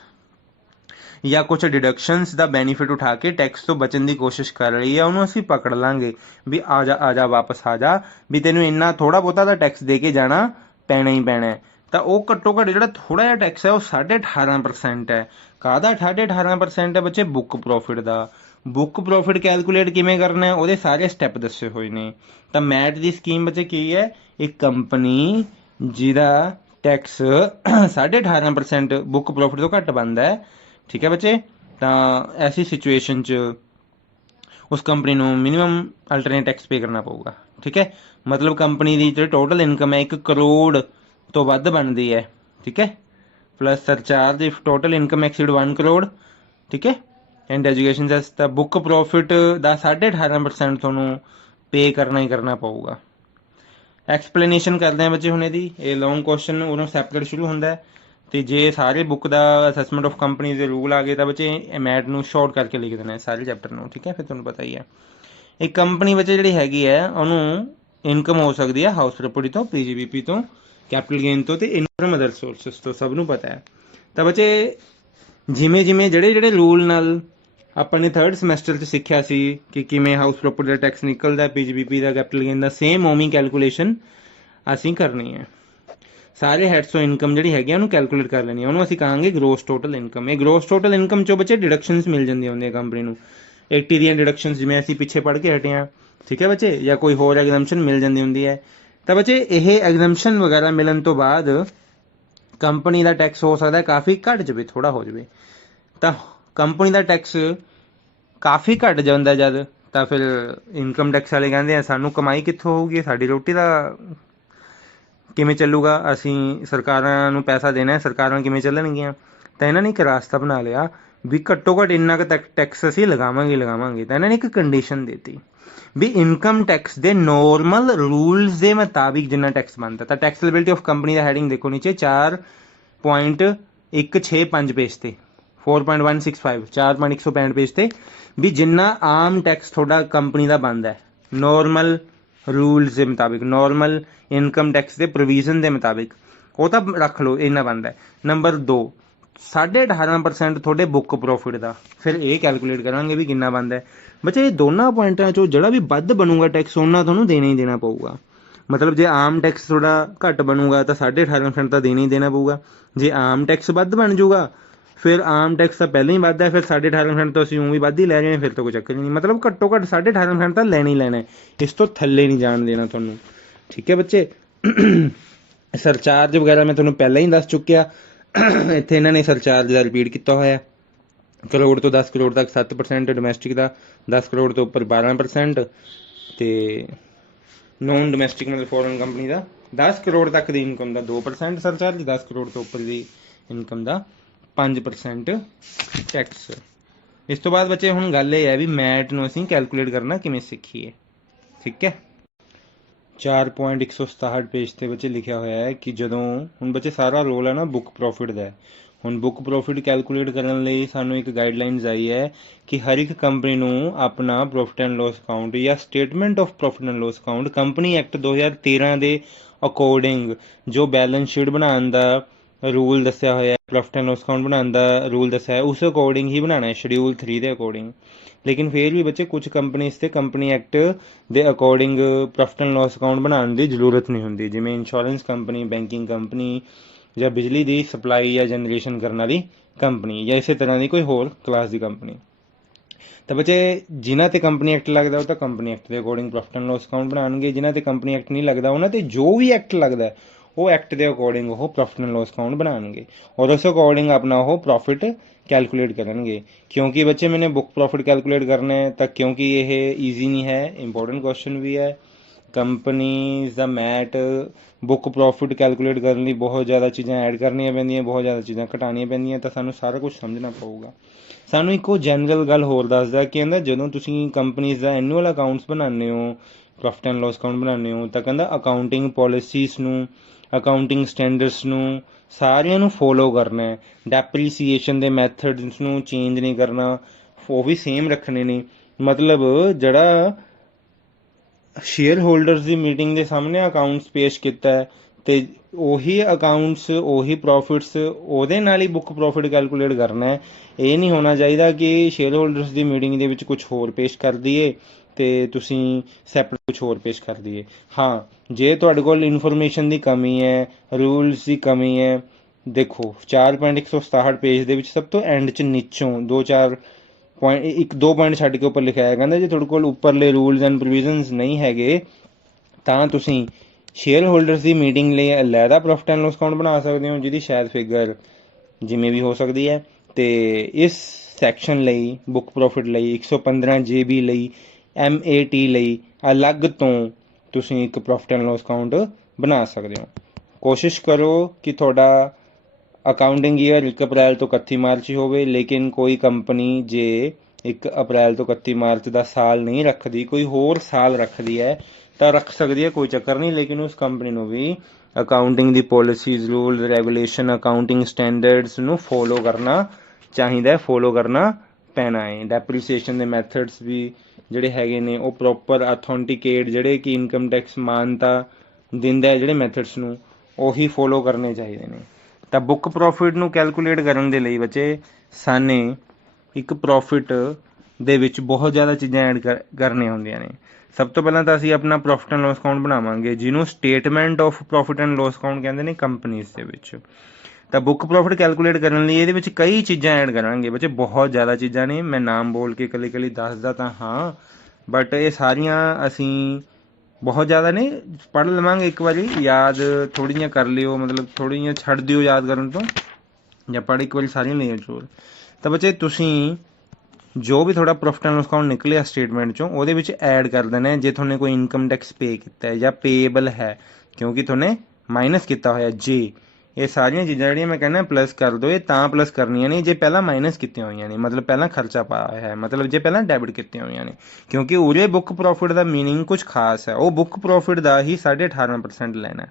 ਜਾਂ ਕੁਝ ਡਿਡਕਸ਼ਨਸ ਦਾ ਬੈਨੀਫਿਟ ਉਠਾ ਕੇ ਟੈਕਸ ਤੋਂ ਬਚਣ ਦੀ ਕੋਸ਼ਿਸ਼ ਕਰ ਰਹੀ ਹੈ, ਉਹਨੂੰ ਅਸੀਂ ਪਕੜ ਲਾਂਗੇ ਵੀ ਆ ਜਾ ਵਾਪਸ ਆ ਜਾ, ਵੀ ਤੈਨੂੰ ਇੰਨਾ ਥੋੜਾ ਬਹੁਤਾ ਦਾ ਟੈਕਸ ਦੇ ਕੇ ਜਾਣਾ ਪੈਣਾ ਹੀ ਪੈਣਾ। ਤਾਂ ਉਹ ਘੱਟੋ ਘੱਟ ਜਿਹੜਾ ਥੋੜਾ ਜਿਹਾ ਟੈਕਸ ਹੈ ਉਹ 18.5% ਹੈ। ਕਾਹਦਾ 18.5% ਹੈ ਬੱਚੇ? ਬੁੱਕ ਪ੍ਰੋਫਿਟ ਦਾ। ਬੁੱਕ ਪ੍ਰੋਫਿਟ ਕੈਲਕੂਲੇਟ ਕਿਵੇਂ ਕਰਨਾ ਹੈ ਉਹਦੇ ਸਾਰੇ ਸਟੈਪ ਦੱਸੇ ਹੋਏ ਨੇ। ਤਾਂ ਮੈਟ ਦੀ ਸਕੀਮ ਬੱਚੇ ਕੀ ਹੈ? ਇੱਕ ਕੰਪਨੀ ਜਿਹਦਾ ਟੈਕਸ 18.5% ਬੁੱਕ ਪ੍ਰੋਫਿਟ ਤੋਂ ਘੱਟ ਬਣਦਾ ਹੈ, ਠੀਕ ਹੈ ਬੱਚੇ, ਤਾਂ ਐਸੀ ਸਿਚੁਏਸ਼ਨ 'ਚ ਉਸ ਕੰਪਨੀ ਨੂੰ ਮਿਨੀਮਮ ਅਲਟਰਨੇਟ ਟੈਕਸ ਪੇ ਕਰਨਾ ਪਊਗਾ। ਠੀਕ ਹੈ। ਮਤਲਬ ਕੰਪਨੀ ਦੀ ਜਿਹੜੀ ਟੋਟਲ ਇਨਕਮ ਹੈ 1 ਕਰੋੜ ਤੋਂ ਵੱਧ ਬਣਦੀ ਹੈ, ਠੀਕ ਹੈ, plus surcharge if total income exceed 1 crore, ਠੀਕ ਹੈ, ਐਂਡ ਐਜੂਕੇਸ਼ਨ ਸੈਸ, ਤਾਂ ਬੁੱਕ ਪ੍ਰੋਫਿਟ ਦਾ 18.5% ਤੁਹਾਨੂੰ ਪੇ ਕਰਨਾ ਹੀ ਕਰਨਾ ਪਊਗਾ। ਐਕਸਪਲੇਨੇਸ਼ਨ ਕਰਦੇ ਹਾਂ ਬੱਚੇ ਹੁਣ ਇਹਦੀ। ਇਹ ਲੌਂਗ ਕੁਐਸਚਨ ਉਦੋਂ ਸੈਪਰੇਟ ਸ਼ੁਰੂ ਹੁੰਦਾ ਹੈ, ਤੇ ਜੇ ਸਾਰੇ book the assessment of companies ਦੇ ਰੂਲ ਆ ਗਏ ਤਾਂ ਬੱਚੇ ਮੈਟ ਨੂੰ ਸ਼ਾਰਟ ਕਰਕੇ ਲਿਖ ਦੇਣਾ ਸਾਰੇ ਚੈਪਟਰ ਨੂੰ। ਠੀਕ ਹੈ, ਫਿਰ ਤੁਹਾਨੂੰ ਪਤਾ ਹੀ ਹੈ। ਇੱਕ ਕੰਪਨੀ ਬੱਚੇ ਜਿਹੜੀ ਹੈਗੀ ਹੈ ਉਹਨੂੰ ਇਨਕਮ ਹੋ ਸਕਦੀ ਹੈ ਹਾਊਸ ਪ੍ਰੋਪਰਟੀ ਤੋਂ, PGBP ਤੋਂ, ਕੈਪੀਟਲ ਗੇਨ ਤੋਂ, ਤੇ ਇਨਕਮ ਅਦਰ ਸੋਰਸਿਸ ਤੋਂ, ਸਭ ਨੂੰ ਪਤਾ ਹੈ। ਤਾਂ ਬੱਚੇ ਜਿਵੇਂ ਜਿਵੇਂ ਜਿਹੜੇ ਰੂਲ ਨਾਲ ਆਪਾਂ ਨੇ 3rd ਸਮੈਸਟਰ 'ਚ ਸਿੱਖਿਆ ਸੀ ਕਿ ਕਿਵੇਂ ਹਾਊਸ ਪ੍ਰੋਪਰਟੀ ਦਾ ਟੈਕਸ ਨਿਕਲਦਾ, PGBP ਦਾ, ਕੈਪੀਟਲ ਗੇਨ ਦਾ, ਸੇਮ ਓਮੀ ਕੈਲਕੂਲੇਸ਼ਨ ਅਸੀਂ ਕਰਨੀ ਹੈ। ਸਾਰੇ ਹੈਡਸ ਤੋਂ ਇਨਕਮ ਜਿਹੜੀ ਹੈਗੀ ਉਹਨੂੰ ਕੈਲਕੂਲੇਟ ਕਰ ਲੈਣੀ ਹੈ, ਉਹਨੂੰ ਅਸੀਂ ਕਹਾਂਗੇ ਗ੍ਰੋਸ ਟੋਟਲ ਇਨਕਮ। ਇਹ ਗ੍ਰੋਸ ਟੋਟਲ ਇਨਕਮ 'ਚੋਂ ਬੱਚੇ ਡਿਡਕਸ਼ਨਸ ਮਿਲ ਜਾਂਦੀਆਂ ਹੁੰਦੀਆਂ ਕੰਪਨੀ ਨੂੰ, 80 ਦੀਆਂ ਡਿਡਕਸ਼ਨਸ, ਜਿਵੇਂ ਅਸੀਂ ਪਿੱਛੇ ਪੜ੍ਹ ਕੇ ਹਟੇ ਹਾਂ, ਠੀਕ ਹੈ ਬੱਚੇ, ਜਾਂ ਕੋਈ ਹੋਰ ਐਗਜ਼ੈਂਪਸ਼ਨ ਮਿਲ ਜਾਂਦੀ ਹੁੰਦੀ ਹੈ। ਤਾਂ ਬੱਚੇ ਇਹ ਐਗਜ਼ੈਂਪਸ਼ਨ ਵਗੈਰਾ ਮਿਲਣ ਤੋਂ ਬਾਅਦ ਕੰਪਨੀ ਦਾ ਟੈਕਸ ਹੋ ਸਕਦਾ ਕਾਫੀ ਘੱਟ ਜਾਵੇ, ਥੋੜਾ ਹੋ ਜਾਵੇ। ਤਾਂ ਕੰਪਨੀ ਦਾ ਟੈਕਸ ਕਾਫੀ ਘੱਟ ਜਾਂਦਾ ਜਦ, ਤਾਂ ਫਿਰ ਇਨਕਮ ਟੈਕਸ ਵਾਲੇ ਕਹਿੰਦੇ ਆ ਸਾਨੂੰ ਕਮਾਈ ਕਿੱਥੋਂ ਹੋਊਗੀ, ਸਾਡੀ ਰੋਟੀ ਦਾ ਕਿਵੇਂ ਚੱਲੂਗਾ, ਅਸੀਂ ਸਰਕਾਰਾਂ ਨੂੰ ਪੈਸਾ ਦੇਣਾ, ਸਰਕਾਰਾਂ ਕਿਵੇਂ ਚੱਲਣਗੀਆਂ। ਤਾਂ ਇਹਨਾਂ ਨੇ ਇੱਕ ਰਾਸਤਾ ਬਣਾ ਲਿਆ ਵੀ ਘੱਟੋ ਘੱਟ ਇੰਨਾ ਕੁ ਟੈਕਸ ਅਸੀਂ ਲਗਾਵਾਂਗੇ। ਤਾਂ ਇਹਨਾਂ ਨੇ ਇੱਕ ਕੰਡੀਸ਼ਨ ਦਿੱਤੀ ਵੀ ਇਨਕਮ ਟੈਕਸ ਦੇ ਨੋਰਮਲ ਰੂਲਸ ਦੇ ਮੁਤਾਬਿਕ ਜਿੰਨਾ ਟੈਕਸ ਬਣਦਾ। ਤਾਂ tax liability of company the heading ਦੇਖੋ ਨੀਚੇ 4.165 ਪੇਜ ਤੇ, 4.165, 4.165 ਪੇਜ ਤੇ, ਵੀ ਜਿੰਨਾ ਆਮ ਟੈਕਸ ਤੁਹਾਡਾ ਕੰਪਨੀ ਦਾ ਬਣਦਾ ਨੋਰਮਲ ਰੂਲਸ ਦੇ ਮੁਤਾਬਿਕ, ਨੋਰਮਲ ਇਨਕਮ ਟੈਕਸ ਦੇ ਪ੍ਰੋਵੀਜ਼ਨ ਦੇ ਮੁਤਾਬਿਕ, ਉਹ ਤਾਂ ਰੱਖ ਲਓ ਇੰਨਾ ਬਣਦਾ। ਨੰਬਰ 2, 18.5% ਤੁਹਾਡੇ ਬੁੱਕ ਪ੍ਰੋਫਿਟ ਦਾ। ਫਿਰ ਇਹ ਕੈਲਕੂਲੇਟ ਕਰਾਂਗੇ ਵੀ ਕਿੰਨਾ ਬਣਦਾ। ਬੱਚੇ ਇਹ ਦੋਨਾਂ ਪੁਆਇੰਟਾਂ 'ਚੋਂ ਜਿਹੜਾ ਵੀ ਵੱਧ ਬਣੂਗਾ ਟੈਕਸ ਉਹਨਾਂ ਤੁਹਾਨੂੰ ਦੇਣਾ ਹੀ ਦੇਣਾ ਪਊਗਾ। ਮਤਲਬ ਜੇ ਆਮ ਟੈਕਸ ਥੋੜਾ ਘੱਟ ਬਣੂਗਾ ਤਾਂ 18.5% ਤਾਂ ਦੇਣਾ ਹੀ ਦੇਣਾ ਪਊਗਾ। ਜੇ ਆਮ ਟੈਕਸ ਵੱਧ ਬਣ ਜਾਊਗਾ ਫਿਰ ਆਮ ਟੈਕਸ ਤਾਂ ਪਹਿਲਾਂ ਹੀ ਵੱਧ ਹੈ, ਫਿਰ 18.5% ਤਾਂ ਅਸੀਂ ਉਂ ਵੀ ਵੱਧ ਹੀ ਲੈ ਰਹੇ ਹਾਂ, ਫਿਰ ਤਾਂ ਕੋਈ ਚੱਕਰ ਹੀ ਨਹੀਂ। ਮਤਲਬ ਘੱਟੋ ਘੱਟ 18.5% ਤਾਂ ਲੈਣਾ ਹੀ ਲੈਣਾ, ਇਸ ਤੋਂ ਥੱਲੇ ਨਹੀਂ ਜਾਣ ਦੇਣਾ ਤੁਹਾਨੂੰ। ਠੀਕ ਹੈ ਬੱਚੇ। ਸਰਚਾਰਜ ਵਗੈਰਾ ਮੈਂ ਤੁਹਾਨੂੰ ਪਹਿਲਾਂ ਹੀ ਦੱਸ ਚੁੱਕਿਆ, ਇੱਥੇ ਇਹਨਾਂ ਨੇ ਸਰਚਾਰਜ ਦਾ ਰਿਪੀਟ ਕੀਤਾ ਹੋਇਆ। ਕਰੋੜ ਤੋਂ 10 ਕਰੋੜ ਤੱਕ 7%, ਡੋਮੈਸਟਿਕ ਦਾ 10 ਕਰੋੜ ਤੋਂ ਉੱਪਰ 12%, ਤੇ ਨੋਨ ਡੋਮੈਸਟਿਕ ਮਤਲਬ ਫੋਰਨ ਕੰਪਨੀ ਦਾ 10 ਕਰੋੜ ਤੱਕ ਦੀ ਇਨਕਮ ਦਾ 2% ਸਰਚਾਰਜ, 10 ਕਰੋੜ ਤੋਂ ਉੱਪਰ ਦੀ ਇਨਕਮ ਦਾ 5% ਟੈਕਸ। ਇਸ ਤੋਂ ਬਾਅਦ ਬੱਚੇ ਹੁਣ ਗੱਲ ਇਹ ਹੈ ਵੀ ਮੈਟ ਨੂੰ ਅਸੀਂ ਕੈਲਕੂਲੇਟ ਕਰਨਾ ਕਿਵੇਂ ਸਿੱਖੀਏ। ਠੀਕ ਹੈ। 4.167 ਪੇਜ ਤੇ ਬੱਚੇ ਲਿਖਿਆ ਹੋਇਆ ਹੈ ਕਿ ਜਦੋਂ ਹੁਣ ਬੱਚੇ ਸਾਰਾ ਰੋਲ ਹੈ ਨਾ ਬੁੱਕ ਪ੍ਰੋਫਿਟ ਦਾ। ਹੁਣ ਬੁੱਕ ਪ੍ਰੋਫਿਟ ਕੈਲਕੂਲੇਟ ਕਰਨ ਲਈ ਸਾਨੂੰ ਇੱਕ ਗਾਈਡਲਾਈਨਸ ਆਈ ਹੈ ਕਿ ਹਰ ਇੱਕ ਕੰਪਨੀ ਨੂੰ ਆਪਣਾ ਪ੍ਰੋਫਿਟ ਐਂਡ ਲੋਸ ਅਕਾਊਂਟ ਜਾਂ statement of profit and loss account company act 2013 ਦੇ ਅਕੋਰਡਿੰਗ ਜੋ ਬੈਲੈਂਸ ਸ਼ੀਟ ਬਣਾਉਣ ਦਾ ਰੂਲ ਦੱਸਿਆ ਹੋਇਆ, ਪ੍ਰੋਫਿਟ ਐਂਡ ਲੋਸ ਅਕਾਊਂਟ ਬਣਾਉਣ ਦਾ ਰੂਲ ਦੱਸਿਆ ਹੈ, ਉਸ ਅਕੋਰਡਿੰਗ ਹੀ ਬਣਾਉਣਾ ਹੈ, ਸ਼ਡਿਊਲ 3 ਦੇ ਅਕੋਰਡਿੰਗ। ਲੇਕਿਨ ਫਿਰ ਵੀ ਬੱਚੇ ਕੁਝ ਕੰਪਨੀਜ਼ ਤੇ ਕੰਪਨੀ ਐਕਟ ਦੇ according profit and loss account ਬਣਾਉਣ ਦੀ ਜ਼ਰੂਰਤ ਨਹੀਂ ਹੁੰਦੀ, ਜਿਵੇਂ ਇੰਸ਼ੋਰੈਂਸ ਕੰਪਨੀ, ਬੈਂਕਿੰਗ ਕੰਪਨੀ, ਜਾਂ ਬਿਜਲੀ ਦੀ ਸਪਲਾਈ ਜਾਂ ਜਨਰੇਸ਼ਨ ਕਰਨ ਵਾਲੀ ਕੰਪਨੀ, ਜਾਂ ਇਸੇ ਤਰ੍ਹਾਂ ਦੀ ਕੋਈ ਹੋਰ ਕਲਾਸ ਦੀ ਕੰਪਨੀ। ਤਾਂ ਬੱਚੇ ਜਿਨ੍ਹਾਂ ਤੇ ਕੰਪਨੀ ਐਕਟ ਲੱਗਦਾ ਉਹ ਤਾਂ ਕੰਪਨੀ ਐਕਟ ਦੇ according profit and loss account ਬਣਾਉਣਗੇ। ਜਿਨ੍ਹਾਂ ਤੇ ਕੰਪਨੀ ਐਕਟ ਨਹੀਂ ਲੱਗਦਾ ਉਹਨਾਂ ਤੇ ਜੋ ਵੀ ਐਕਟ ਲੱਗਦਾ ਉਹ ਐਕਟ ਦੇ ਅਕੋਰਡਿੰਗ ਉਹ ਪ੍ਰੋਫਿਟ ਐਂਡ ਲੋਸ ਅਕਾਊਂਟ ਬਣਾਉਣਗੇ, ਔਰ ਉਸ ਅਕੋਰਡਿੰਗ ਆਪਣਾ ਉਹ ਪ੍ਰੋਫਿਟ ਕੈਲਕੂਲੇਟ ਕਰਨਗੇ। ਕਿਉਂਕਿ ਬੱਚੇ ਮੈਨੇ ਬੁੱਕ ਪ੍ਰੋਫਿਟ ਕੈਲਕੂਲੇਟ ਕਰਨਾ ਹੈ, ਤਾਂ ਕਿਉਂਕਿ ਇਹ ਈਜ਼ੀ ਨਹੀਂ ਹੈ, ਇੰਪੋਰਟੈਂਟ ਕੁਐਸਚਨ ਵੀ ਹੈ। ਕੰਪਨੀਜ਼ ਦਾ ਮੈਟ ਬੁੱਕ ਪ੍ਰੋਫਿਟ ਕੈਲਕੂਲੇਟ ਕਰਨ ਲਈ ਬਹੁਤ ਜ਼ਿਆਦਾ ਚੀਜ਼ਾਂ ਐਡ ਕਰਨੀਆਂ ਪੈਂਦੀਆਂ, ਬਹੁਤ ਜ਼ਿਆਦਾ ਚੀਜ਼ਾਂ ਘਟਾਉਣੀਆਂ ਪੈਂਦੀਆਂ, ਤਾਂ ਸਾਨੂੰ ਸਾਰਾ ਕੁਝ ਸਮਝਣਾ ਪਊਗਾ। ਸਾਨੂੰ ਇੱਕ ਉਹ ਜਨਰਲ ਗੱਲ ਹੋਰ ਦੱਸਦਾ ਕਿ ਕਹਿੰਦਾ ਜਦੋਂ ਤੁਸੀਂ ਕੰਪਨੀਜ਼ ਦਾ ਐਨੂਅਲ ਅਕਾਊਂਟਸ ਬਣਾਉਂਦੇ ਹੋ, ਪ੍ਰੋਫਿਟ ਐਂਡ ਲਾਸ ਅਕਾਊਂਟ ਬਣਾਉਂਦੇ ਹੋ, ਤਾਂ ਕਹਿੰਦਾ ਅਕਾਊਂਟਿੰਗ ਪੋਲਿਸੀਜ਼ ਨੂੰ, ਅਕਾਊਂਟਿੰਗ ਸਟੈਂਡਰਡਸ ਨੂੰ ਸਾਰਿਆਂ ਨੂੰ ਫੋਲੋ ਕਰਨਾ ਹੈ। ਡੈਪਰੀਸੀਏਸ਼ਨ ਦੇ ਮੈਥਡਸ ਨੂੰ ਚੇਂਜ ਨਹੀਂ ਕਰਨਾ, ਉਹ ਵੀ ਸੇਮ ਰੱਖਣੇ ਨੇ। ਮਤਲਬ ਜਿਹੜਾ ਸ਼ੇਅਰ ਹੋਲਡਰਸ ਦੀ ਮੀਟਿੰਗ ਦੇ ਸਾਹਮਣੇ ਅਕਾਊਂਟਸ ਪੇਸ਼ ਕੀਤਾ ਹੈ, ਤੇ ਉਹੀ ਅਕਾਊਂਟਸ, ਉਹੀ ਪ੍ਰੋਫਿਟਸ, ਉਹਦੇ ਨਾਲ ਹੀ ਬੁੱਕ ਪ੍ਰੋਫਿਟ ਕੈਲਕੂਲੇਟ ਕਰਨਾ ਹੈ। ਇਹ ਨਹੀਂ ਹੋਣਾ ਚਾਹੀਦਾ ਕਿ ਸ਼ੇਅਰ ਹੋਲਡਰਸ ਦੀ ਮੀਟਿੰਗ ਦੇ ਵਿੱਚ ਕੁਝ ਹੋਰ ਪੇਸ਼ ਕਰ ਦਈਏ ਤੇ ਤੁਸੀਂ ਸੈਪਰੇਟ ਕੁਝ ਹੋਰ ਪੇਸ਼ ਕਰ ਦਈਏ। ਹਾਂ, ਜੇ ਤੁਹਾਡੇ ਕੋਲ ਇਨਫੋਰਮੇਸ਼ਨ ਦੀ ਕਮੀ ਹੈ, ਰੂਲਸ ਦੀ ਕਮੀ ਹੈ, ਦੇਖੋ 4.167 ਪੇਜ ਦੇ ਵਿੱਚ ਸਭ ਤੋਂ ਐਂਡ 'ਚ ਨੀਚੋਂ 2 ਪੁਆਇੰਟ ਛੱਡ ਕੇ ਉੱਪਰ ਲਿਖਿਆ ਹੈ, ਕਹਿੰਦਾ ਜੇ ਤੁਹਾਡੇ ਕੋਲ ਉੱਪਰਲੇ ਰੂਲਸ ਐਂਡ ਪ੍ਰੋਵੀਜ਼ਨਸ ਨਹੀਂ ਹੈਗੇ ਤਾਂ ਤੁਸੀਂ ਸ਼ੇਅਰ ਹੋਲਡਰਸ ਦੀ ਮੀਟਿੰਗ ਲਈ ਅਲੱਗਾ ਪ੍ਰੋਫਿਟ ਐਂਡ ਲਾਸ ਅਕਾਊਂਟ ਬਣਾ ਸਕਦੇ ਹੋ, ਜਿਹਦੀ ਸ਼ਾਇਦ ਫਿਗਰ ਜਿਵੇਂ ਵੀ ਹੋ ਸਕਦੀ ਹੈ। ਤੇ ਇਸ ਸੈਕਸ਼ਨ ਲਈ, ਬੁੱਕ ਪ੍ਰੋਫਿਟ ਲਈ, 115 GB ਲਈ, MAT ਲਈ ਅਲੱਗ ਤੋਂ ਤੁਸੀਂ ਇੱਕ ਪ੍ਰੋਫਿਟ ਐਂਡ ਲਾਸ ਅਕਾਊਂਟ ਬਣਾ ਸਕਦੇ ਹੋ। ਕੋਸ਼ਿਸ਼ ਕਰੋ ਕਿ ਤੁਹਾਡਾ ਅਕਾਊਂਟਿੰਗ ਈਅਰ 1 ਅਪ੍ਰੈਲ ਤੋਂ 31 ਮਾਰਚ ਹੀ ਹੋਵੇ, ਲੇਕਿਨ ਕੋਈ ਕੰਪਨੀ ਜੇ 1 ਅਪ੍ਰੈਲ ਤੋਂ 31 ਮਾਰਚ ਦਾ ਸਾਲ ਨਹੀਂ ਰੱਖਦੀ, ਕੋਈ ਹੋਰ ਸਾਲ ਰੱਖਦੀ ਹੈ ਤਾਂ ਰੱਖ ਸਕਦੀ ਹੈ, ਕੋਈ ਚੱਕਰ ਨਹੀਂ। ਲੇਕਿਨ ਉਸ ਕੰਪਨੀ ਨੂੰ ਵੀ ਅਕਾਊਂਟਿੰਗ ਦੀ policies, rule, regulation, accounting standards ਨੂੰ ਫੋਲੋ ਕਰਨਾ ਚਾਹੀਦਾ ਹੈ, ਫੋਲੋ ਕਰਨਾ ਪੈਣਾ ਹੈ। ਡੈਪਰੀਸੀਏਸ਼ਨ ਦੇ ਮੈਥਡਸ ਵੀ ਜਿਹੜੇ ਹੈਗੇ ਨੇ ਉਹ ਪ੍ਰੋਪਰ ਅਥੈਂਟੀਕੇਟ, ਜਿਹੜੇ ਕਿ ਇਨਕਮ ਟੈਕਸ ਮਾਨਤਾ ਦਿੰਦਾ ਹੈ ਜਿਹੜੇ ਮੈਥਡਸ ਨੂੰ, ਉਹੀ ਫੋਲੋ ਕਰਨੇ ਚਾਹੀਦੇ ਨੇ। ਤਾਂ ਬੁੱਕ ਪ੍ਰੋਫਿਟ ਨੂੰ ਕੈਲਕੂਲੇਟ ਕਰਨ ਦੇ ਲਈ ਬੱਚੇ ਸਾਨੇ ਇੱਕ ਪ੍ਰੋਫਿਟ ਦੇ ਵਿੱਚ ਬਹੁਤ ਜ਼ਿਆਦਾ ਚੀਜ਼ਾਂ ਐਡ ਕਰਨੀਆਂ ਹੁੰਦੀਆਂ ਨੇ। ਸਭ ਤੋਂ ਪਹਿਲਾਂ ਤਾਂ ਅਸੀਂ ਆਪਣਾ ਪ੍ਰੋਫਿਟ ਐਂਡ ਲਾਸ ਅਕਾਊਂਟ ਬਣਾਵਾਂਗੇ, ਜਿਹਨੂੰ statement of profit and loss account ਕਹਿੰਦੇ ਨੇ ਕੰਪਨੀਜ਼ ਦੇ ਵਿੱਚ। ਤਾਂ ਬੁੱਕ ਪ੍ਰੋਫਿਟ ਕੈਲਕੂਲੇਟ ਕਰਨ ਲਈ ਇਹਦੇ ਵਿੱਚ ਕਈ ਚੀਜ਼ਾਂ ਐਡ ਕਰਾਂਗੇ ਬੱਚੇ, ਬਹੁਤ ਜ਼ਿਆਦਾ ਚੀਜ਼ਾਂ ਨੇ। ਮੈਂ ਨਾਮ ਬੋਲ ਕੇ ਇਕੱਲੀ ਇਕੱਲੀ ਦੱਸਦਾ ਤਾਂ ਹਾਂ, ਬਟ ਇਹ ਸਾਰੀਆਂ ਅਸੀਂ ਬਹੁਤ ਜ਼ਿਆਦਾ ਨੇ, ਪੜ੍ਹ ਲਵਾਂਗੇ ਇੱਕ ਵਾਰੀ, ਯਾਦ ਥੋੜ੍ਹੀਆਂ ਕਰ ਲਿਓ, ਮਤਲਬ ਥੋੜ੍ਹੀਆਂ ਛੱਡ ਦਿਓ ਯਾਦ ਕਰਨ ਤੋਂ, ਜਾਂ ਪੜ੍ਹ ਇੱਕ ਵਾਰੀ ਸਾਰੀਆਂ ਲਈਓ ਜ਼ਰੂਰ। ਤਾਂ ਬੱਚੇ ਤੁਸੀਂ ਜੋ ਵੀ ਤੁਹਾਡਾ ਪ੍ਰੋਫਿਟ ਐਂਡ ਲਾਸ ਅਕਾਊਂਟ ਨਿਕਲਿਆ ਸਟੇਟਮੈਂਟ 'ਚੋਂ, ਉਹਦੇ ਵਿੱਚ ਐਡ ਕਰ ਦੇਣਾ ਜੇ ਤੁਹਾਨੇ ਕੋਈ ਇਨਕਮ ਟੈਕਸ ਪੇ ਕੀਤਾ ਹੈ ਜਾਂ ਪੇਏਬਲ ਹੈ, ਕਿਉਂਕਿ ਤੁਹਾਨੇ ਮਾਈਨਸ ਕੀਤਾ ਹੋਇਆ ਜੇ। ਇਹ ਸਾਰੀਆਂ ਚੀਜ਼ਾਂ ਜਿਹੜੀਆਂ ਮੈਂ ਕਹਿੰਦਾ ਪਲੱਸ ਕਰ ਦਿਓ, ਇਹ ਤਾਂ ਪਲੱਸ ਕਰਨੀਆਂ ਨੇ ਜੇ ਪਹਿਲਾਂ ਮਾਈਨਸ ਕੀਤੀਆਂ ਹੋਈਆਂ ਨੇ, ਮਤਲਬ ਪਹਿਲਾਂ ਖਰਚਾ ਪਾਇਆ ਹੋਇਆ ਹੈ, ਮਤਲਬ ਜੇ ਪਹਿਲਾਂ ਡੈਬਿਟ ਕੀਤੀਆਂ ਹੋਈਆਂ ਨੇ। ਕਿਉਂਕਿ ਉਰੇ ਬੁੱਕ ਪ੍ਰੋਫਿਟ ਦਾ ਮੀਨਿੰਗ ਕੁਝ ਖਾਸ ਹੈ, ਉਹ ਬੁੱਕ ਪ੍ਰੋਫਿਟ ਦਾ ਹੀ 18.5% ਲੈਣਾ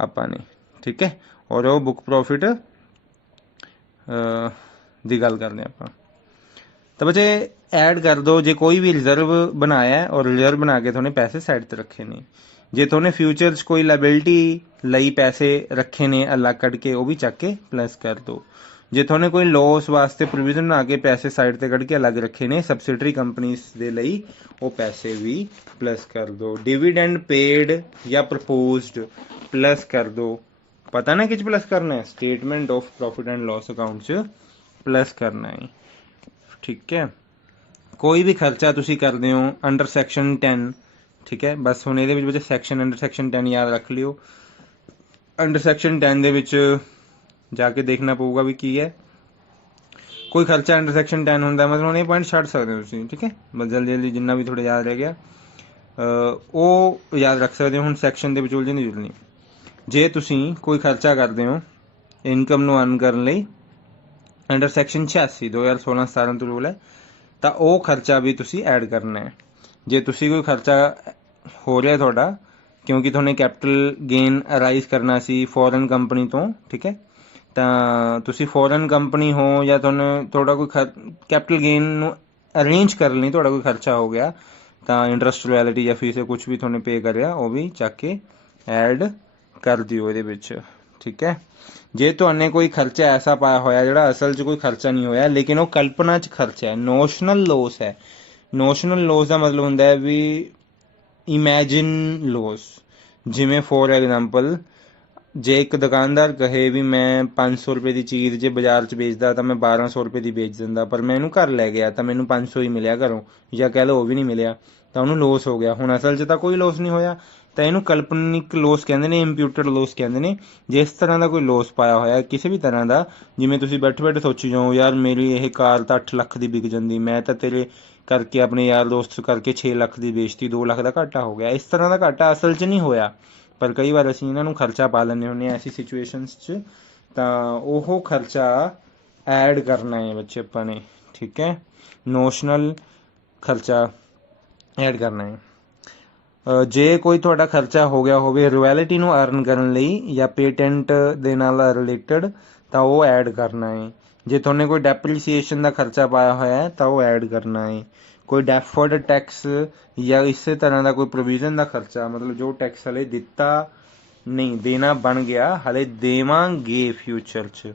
ਆਪਾਂ ਨੇ, ਠੀਕ ਹੈ। ਔਰ ਉਹ ਬੁੱਕ ਪ੍ਰੋਫਿਟ ਦੀ ਗੱਲ ਕਰਦੇ ਆਪਾਂ। ਤਾਂ ਬੱਚੇ ਐਡ ਕਰ ਦਿਓ ਜੇ ਕੋਈ ਵੀ ਰਿਜ਼ਰਵ ਬਣਾਇਆ, ਔਰ ਰਿਜ਼ਰਵ ਬਣਾ ਕੇ ਤੁਹਾਨੇ ਪੈਸੇ ਸਾਈਡ 'ਤੇ ਰੱਖੇ ਨੇ। ਜੇ ਤੁਹਾਨੇ ਫਿਊਚਰ 'ਚ ਕੋਈ ਲਾਇਬਿਲਿਟੀ ਲਈ ਪੈਸੇ ਰੱਖੇ ਨੇ ਅਲੱਗ ਕੱਢ ਕੇ, ਉਹ ਵੀ ਚੱਕ ਕੇ ਪਲੱਸ ਕਰ ਦਿਓ। ਜੇ ਤੁਹਾਨੇ ਕੋਈ ਲੋਸ ਵਾਸਤੇ ਪ੍ਰੋਵੀਜ਼ਨ ਬਣਾ ਕੇ ਪੈਸੇ ਸਾਈਡ 'ਤੇ ਕੱਢ ਕੇ ਅਲੱਗ ਰੱਖੇ ਨੇ ਸਬਸਿਡਰੀ ਕੰਪਨੀਜ਼ ਦੇ ਲਈ, ਉਹ ਪੈਸੇ ਵੀ ਪਲੱਸ ਕਰ ਦਿਓ। ਡਿਵੀਡੈਂਡ ਪੇਡ ਜਾਂ ਪ੍ਰਪੋਜ਼ਡ ਪਲੱਸ ਕਰ ਦਿਓ। ਪਤਾ ਨਾ ਕਿਸ ਪਲੱਸ ਕਰਨਾ ਹੈ, statement of profit and loss account 'ਚ ਪਲੱਸ ਕਰਨਾ ਹੈ, ਠੀਕ ਹੈ। ਕੋਈ ਵੀ ਖਰਚਾ ਤੁਸੀਂ ਕਰਦੇ ਹੋ ਅੰਡਰ ਸੈਕਸ਼ਨ 10, ਠੀਕ ਹੈ। ਬਸ ਹੁਣ ਇਹਦੇ ਵਿੱਚ ਬੱਚੇ ਸੈਕਸ਼ਨ ਅੰਡਰ ਸੈਕਸ਼ਨ 10 ਯਾਦ ਰੱਖ ਲਿਓ। ਅੰਡਰ ਸੈਕਸ਼ਨ 10 ਦੇ ਵਿੱਚ ਜਾ ਕੇ ਦੇਖਣਾ ਪਊਗਾ ਵੀ ਕੀ ਹੈ। ਕੋਈ ਖਰਚਾ ਅੰਡਰ ਸੈਕਸ਼ਨ 10 ਹੁੰਦਾ, ਮਤਲਬ ਹੁਣ ਇਹ ਪੁਆਇੰਟ ਛੱਡ ਸਕਦੇ ਹੋ ਤੁਸੀਂ, ਠੀਕ ਹੈ। ਬਸ ਜਲਦੀ ਜਲਦੀ ਜਿੰਨਾ ਵੀ ਥੋੜਾ ਯਾਦ ਰਹਿ ਗਿਆ ਉਹ ਯਾਦ ਰੱਖ ਸਕਦੇ ਹੋ। ਹੁਣ ਸੈਕਸ਼ਨ ਦੇ ਵਿੱਚ ਉਲਝਣ ਦੀ ਜ਼ਰੂਰਤ ਨਹੀਂ। ਜੇ ਤੁਸੀਂ ਕੋਈ ਖਰਚਾ ਕਰਦੇ ਹੋ ਇਨਕਮ ਨੂੰ ਅਰਨ ਕਰਨ ਲਈ, ਅੰਡਰ ਸੈਕਸ਼ਨ 86 2016-17 ਤੋਂ ਰੂਲ ਹੈ, ਤਾਂ ਉਹ ਖਰਚਾ ਵੀ ਤੁਸੀਂ ਐਡ ਕਰਨਾ ਹੈ। ਜੇ ਤੁਸੀਂ ਕੋਈ ਖਰਚਾ ਹੋ ਰਿਹਾ ਤੁਹਾਡਾ ਕਿਉਂਕਿ ਤੁਹਾਨੂੰ ਕੈਪੀਟਲ ਗੇਨ ਅਰਾਈਜ਼ ਕਰਨਾ ਸੀ ਫੋਰਨ ਕੰਪਨੀ ਤੋਂ, ਠੀਕ ਹੈ, ਤਾਂ ਤੁਸੀਂ ਫੋਰਨ ਕੰਪਨੀ ਹੋ ਜਾਂ ਤੁਹਾਡਾ ਕੋਈ ਕੈਪੀਟਲ ਗੇਨ ਨੂੰ ਅਰੇਂਜ ਕਰਨ ਲਈ ਤੁਹਾਡਾ ਕੋਈ ਖਰਚਾ ਹੋ ਗਿਆ, ਤਾਂ ਇੰਟਰਸਟ, ਰੋਇਲਟੀ ਜਾਂ ਫੀਸ ਕੁਝ ਵੀ ਤੁਹਾਨੂੰ ਪੇ ਕਰਿਆ, ਉਹ ਵੀ ਚੱਕ ਕੇ ਐਡ ਕਰ ਦਿਓ ਇਹਦੇ ਵਿੱਚ, ਠੀਕ ਹੈ। ਜੇ ਤੁਹਾਨੇ ਕੋਈ ਖਰਚਾ ਐਸਾ ਪਾਇਆ ਹੋਇਆ ਜਿਹੜਾ ਅਸਲ 'ਚ ਕੋਈ ਖਰਚਾ ਨਹੀਂ ਹੋਇਆ, ਲੇਕਿਨ ਉਹ ਕਲਪਨਾ 'ਚ ਖਰਚਾ ਹੈ, ਨੋਸ਼ਨਲ ਲੋਸ ਹੈ। ਨੋਸ਼ਨਲ ਲੋਸ ਦਾ ਮਤਲਬ ਹੁੰਦਾ ਹੈ ਵੀ ਇਮੈਜਿਨ ਲੋਸ। ਜਿਵੇਂ ਫੋਰ ਐਗਜ਼ਾਮਪਲ, ਜੇ ਇੱਕ ਦੁਕਾਨਦਾਰ ਕਹੇ ਵੀ ਮੈਂ 500 ਰੁਪਏ ਦੀ ਚੀਜ਼ ਜੇ ਬਾਜ਼ਾਰ 'ਚ ਵੇਚਦਾ ਤਾਂ ਮੈਂ 1200 ਰੁਪਏ ਦੀ ਵੇਚ ਦਿੰਦਾ, ਪਰ ਮੈਂ ਇਹਨੂੰ ਘਰ ਲੈ ਗਿਆ ਤਾਂ ਮੈਨੂੰ 500 ਹੀ ਮਿਲਿਆ ਘਰੋਂ, ਜਾਂ ਕਹਿ ਲਓ ਉਹ ਵੀ ਨਹੀਂ ਮਿਲਿਆ, ਤਾਂ ਉਹਨੂੰ ਲੋਸ ਹੋ ਗਿਆ। ਹੁਣ ਅਸਲ 'ਚ ਤਾਂ ਕੋਈ ਲੋਸ ਨਹੀਂ ਹੋਇਆ, ਤਾਂ ਇਹਨੂੰ ਕਲਪਨਿਕ ਲੋਸ ਕਹਿੰਦੇ ਨੇ, ਇੰਪਿਊਟਡ ਲੋਸ ਕਹਿੰਦੇ ਨੇ। ਜੇ ਇਸ ਤਰ੍ਹਾਂ ਦਾ ਕੋਈ ਲੋਸ ਪਾਇਆ ਹੋਇਆ ਕਿਸੇ ਵੀ ਤਰ੍ਹਾਂ ਦਾ, ਜਿਵੇਂ ਤੁਸੀਂ ਬੈਠੇ ਬੈਠੇ ਸੋਚੀ ਜਾਓ ਯਾਰ ਮੇਰੀ ਇਹ ਕਾਰ ਤਾਂ 8 ਲੱਖ ਦੀ ਵਿਕ ਜਾਂਦੀ, ਮੈਂ ਤਾਂ ਤੇਰੇ ਕਰਕੇ ਆਪਣੇ ਯਾਰ ਦੋਸਤ ਕਰਕੇ 6 ਲੱਖ ਦੀ ਵੇਚਤੀ, 2 ਲੱਖ ਦਾ ਘਾਟਾ ਹੋ ਗਿਆ। ਇਸ ਤਰ੍ਹਾਂ ਦਾ ਘਾਟਾ ਅਸਲ 'ਚ ਨਹੀਂ ਹੋਇਆ, ਪਰ ਕਈ ਵਾਰ ਅਸੀਂ ਇਹਨਾਂ ਨੂੰ ਖਰਚਾ ਪਾ ਲੈਂਦੇ ਹੁੰਦੇ ਹਾਂ ਐਸੀ ਸਿਚੁਏਸ਼ਨਸ 'ਚ। ਤਾਂ ਉਹ ਖਰਚਾ ਐਡ ਕਰਨਾ ਹੈ ਬੱਚੇ ਆਪਾਂ ਨੇ, ਠੀਕ ਹੈ। ਨੋਸ਼ਨਲ ਖਰਚਾ ਐਡ ਕਰਨਾ ਹੈ। ਜੇ ਕੋਈ ਤੁਹਾਡਾ ਖਰਚਾ ਹੋ ਗਿਆ ਹੋਵੇ ਰੋਇਲਟੀ ਨੂੰ ਅਰਨ ਕਰਨ ਲਈ ਜਾਂ ਪੇਟੈਂਟ ਦੇ ਨਾਲ ਰਿਲੇਟਡ, ਤਾਂ ਉਹ ਐਡ ਕਰਨਾ ਹੈ। ਜੇ ਤੁਹਾਨੇ ਕੋਈ ਡੈਪਰੀਸੀਏਸ਼ਨ ਦਾ ਖਰਚਾ ਪਾਇਆ ਹੋਇਆ ਹੈ ਤਾਂ ਉਹ ਐਡ ਕਰਨਾ ਹੈ। ਕੋਈ ਡੈਫਰਡ ਟੈਕਸ ਜਾਂ ਇਸੇ ਤਰ੍ਹਾਂ ਦਾ ਕੋਈ ਪ੍ਰੋਵੀਜ਼ਨ ਦਾ ਖਰਚਾ, ਮਤਲਬ ਜੋ ਟੈਕਸ ਹਲੇ ਦਿੱਤਾ ਨਹੀਂ, ਦੇਣਾ ਬਣ ਗਿਆ, ਹਲੇ ਦੇਵਾਂਗੇ ਫਿਊਚਰ 'ਚ,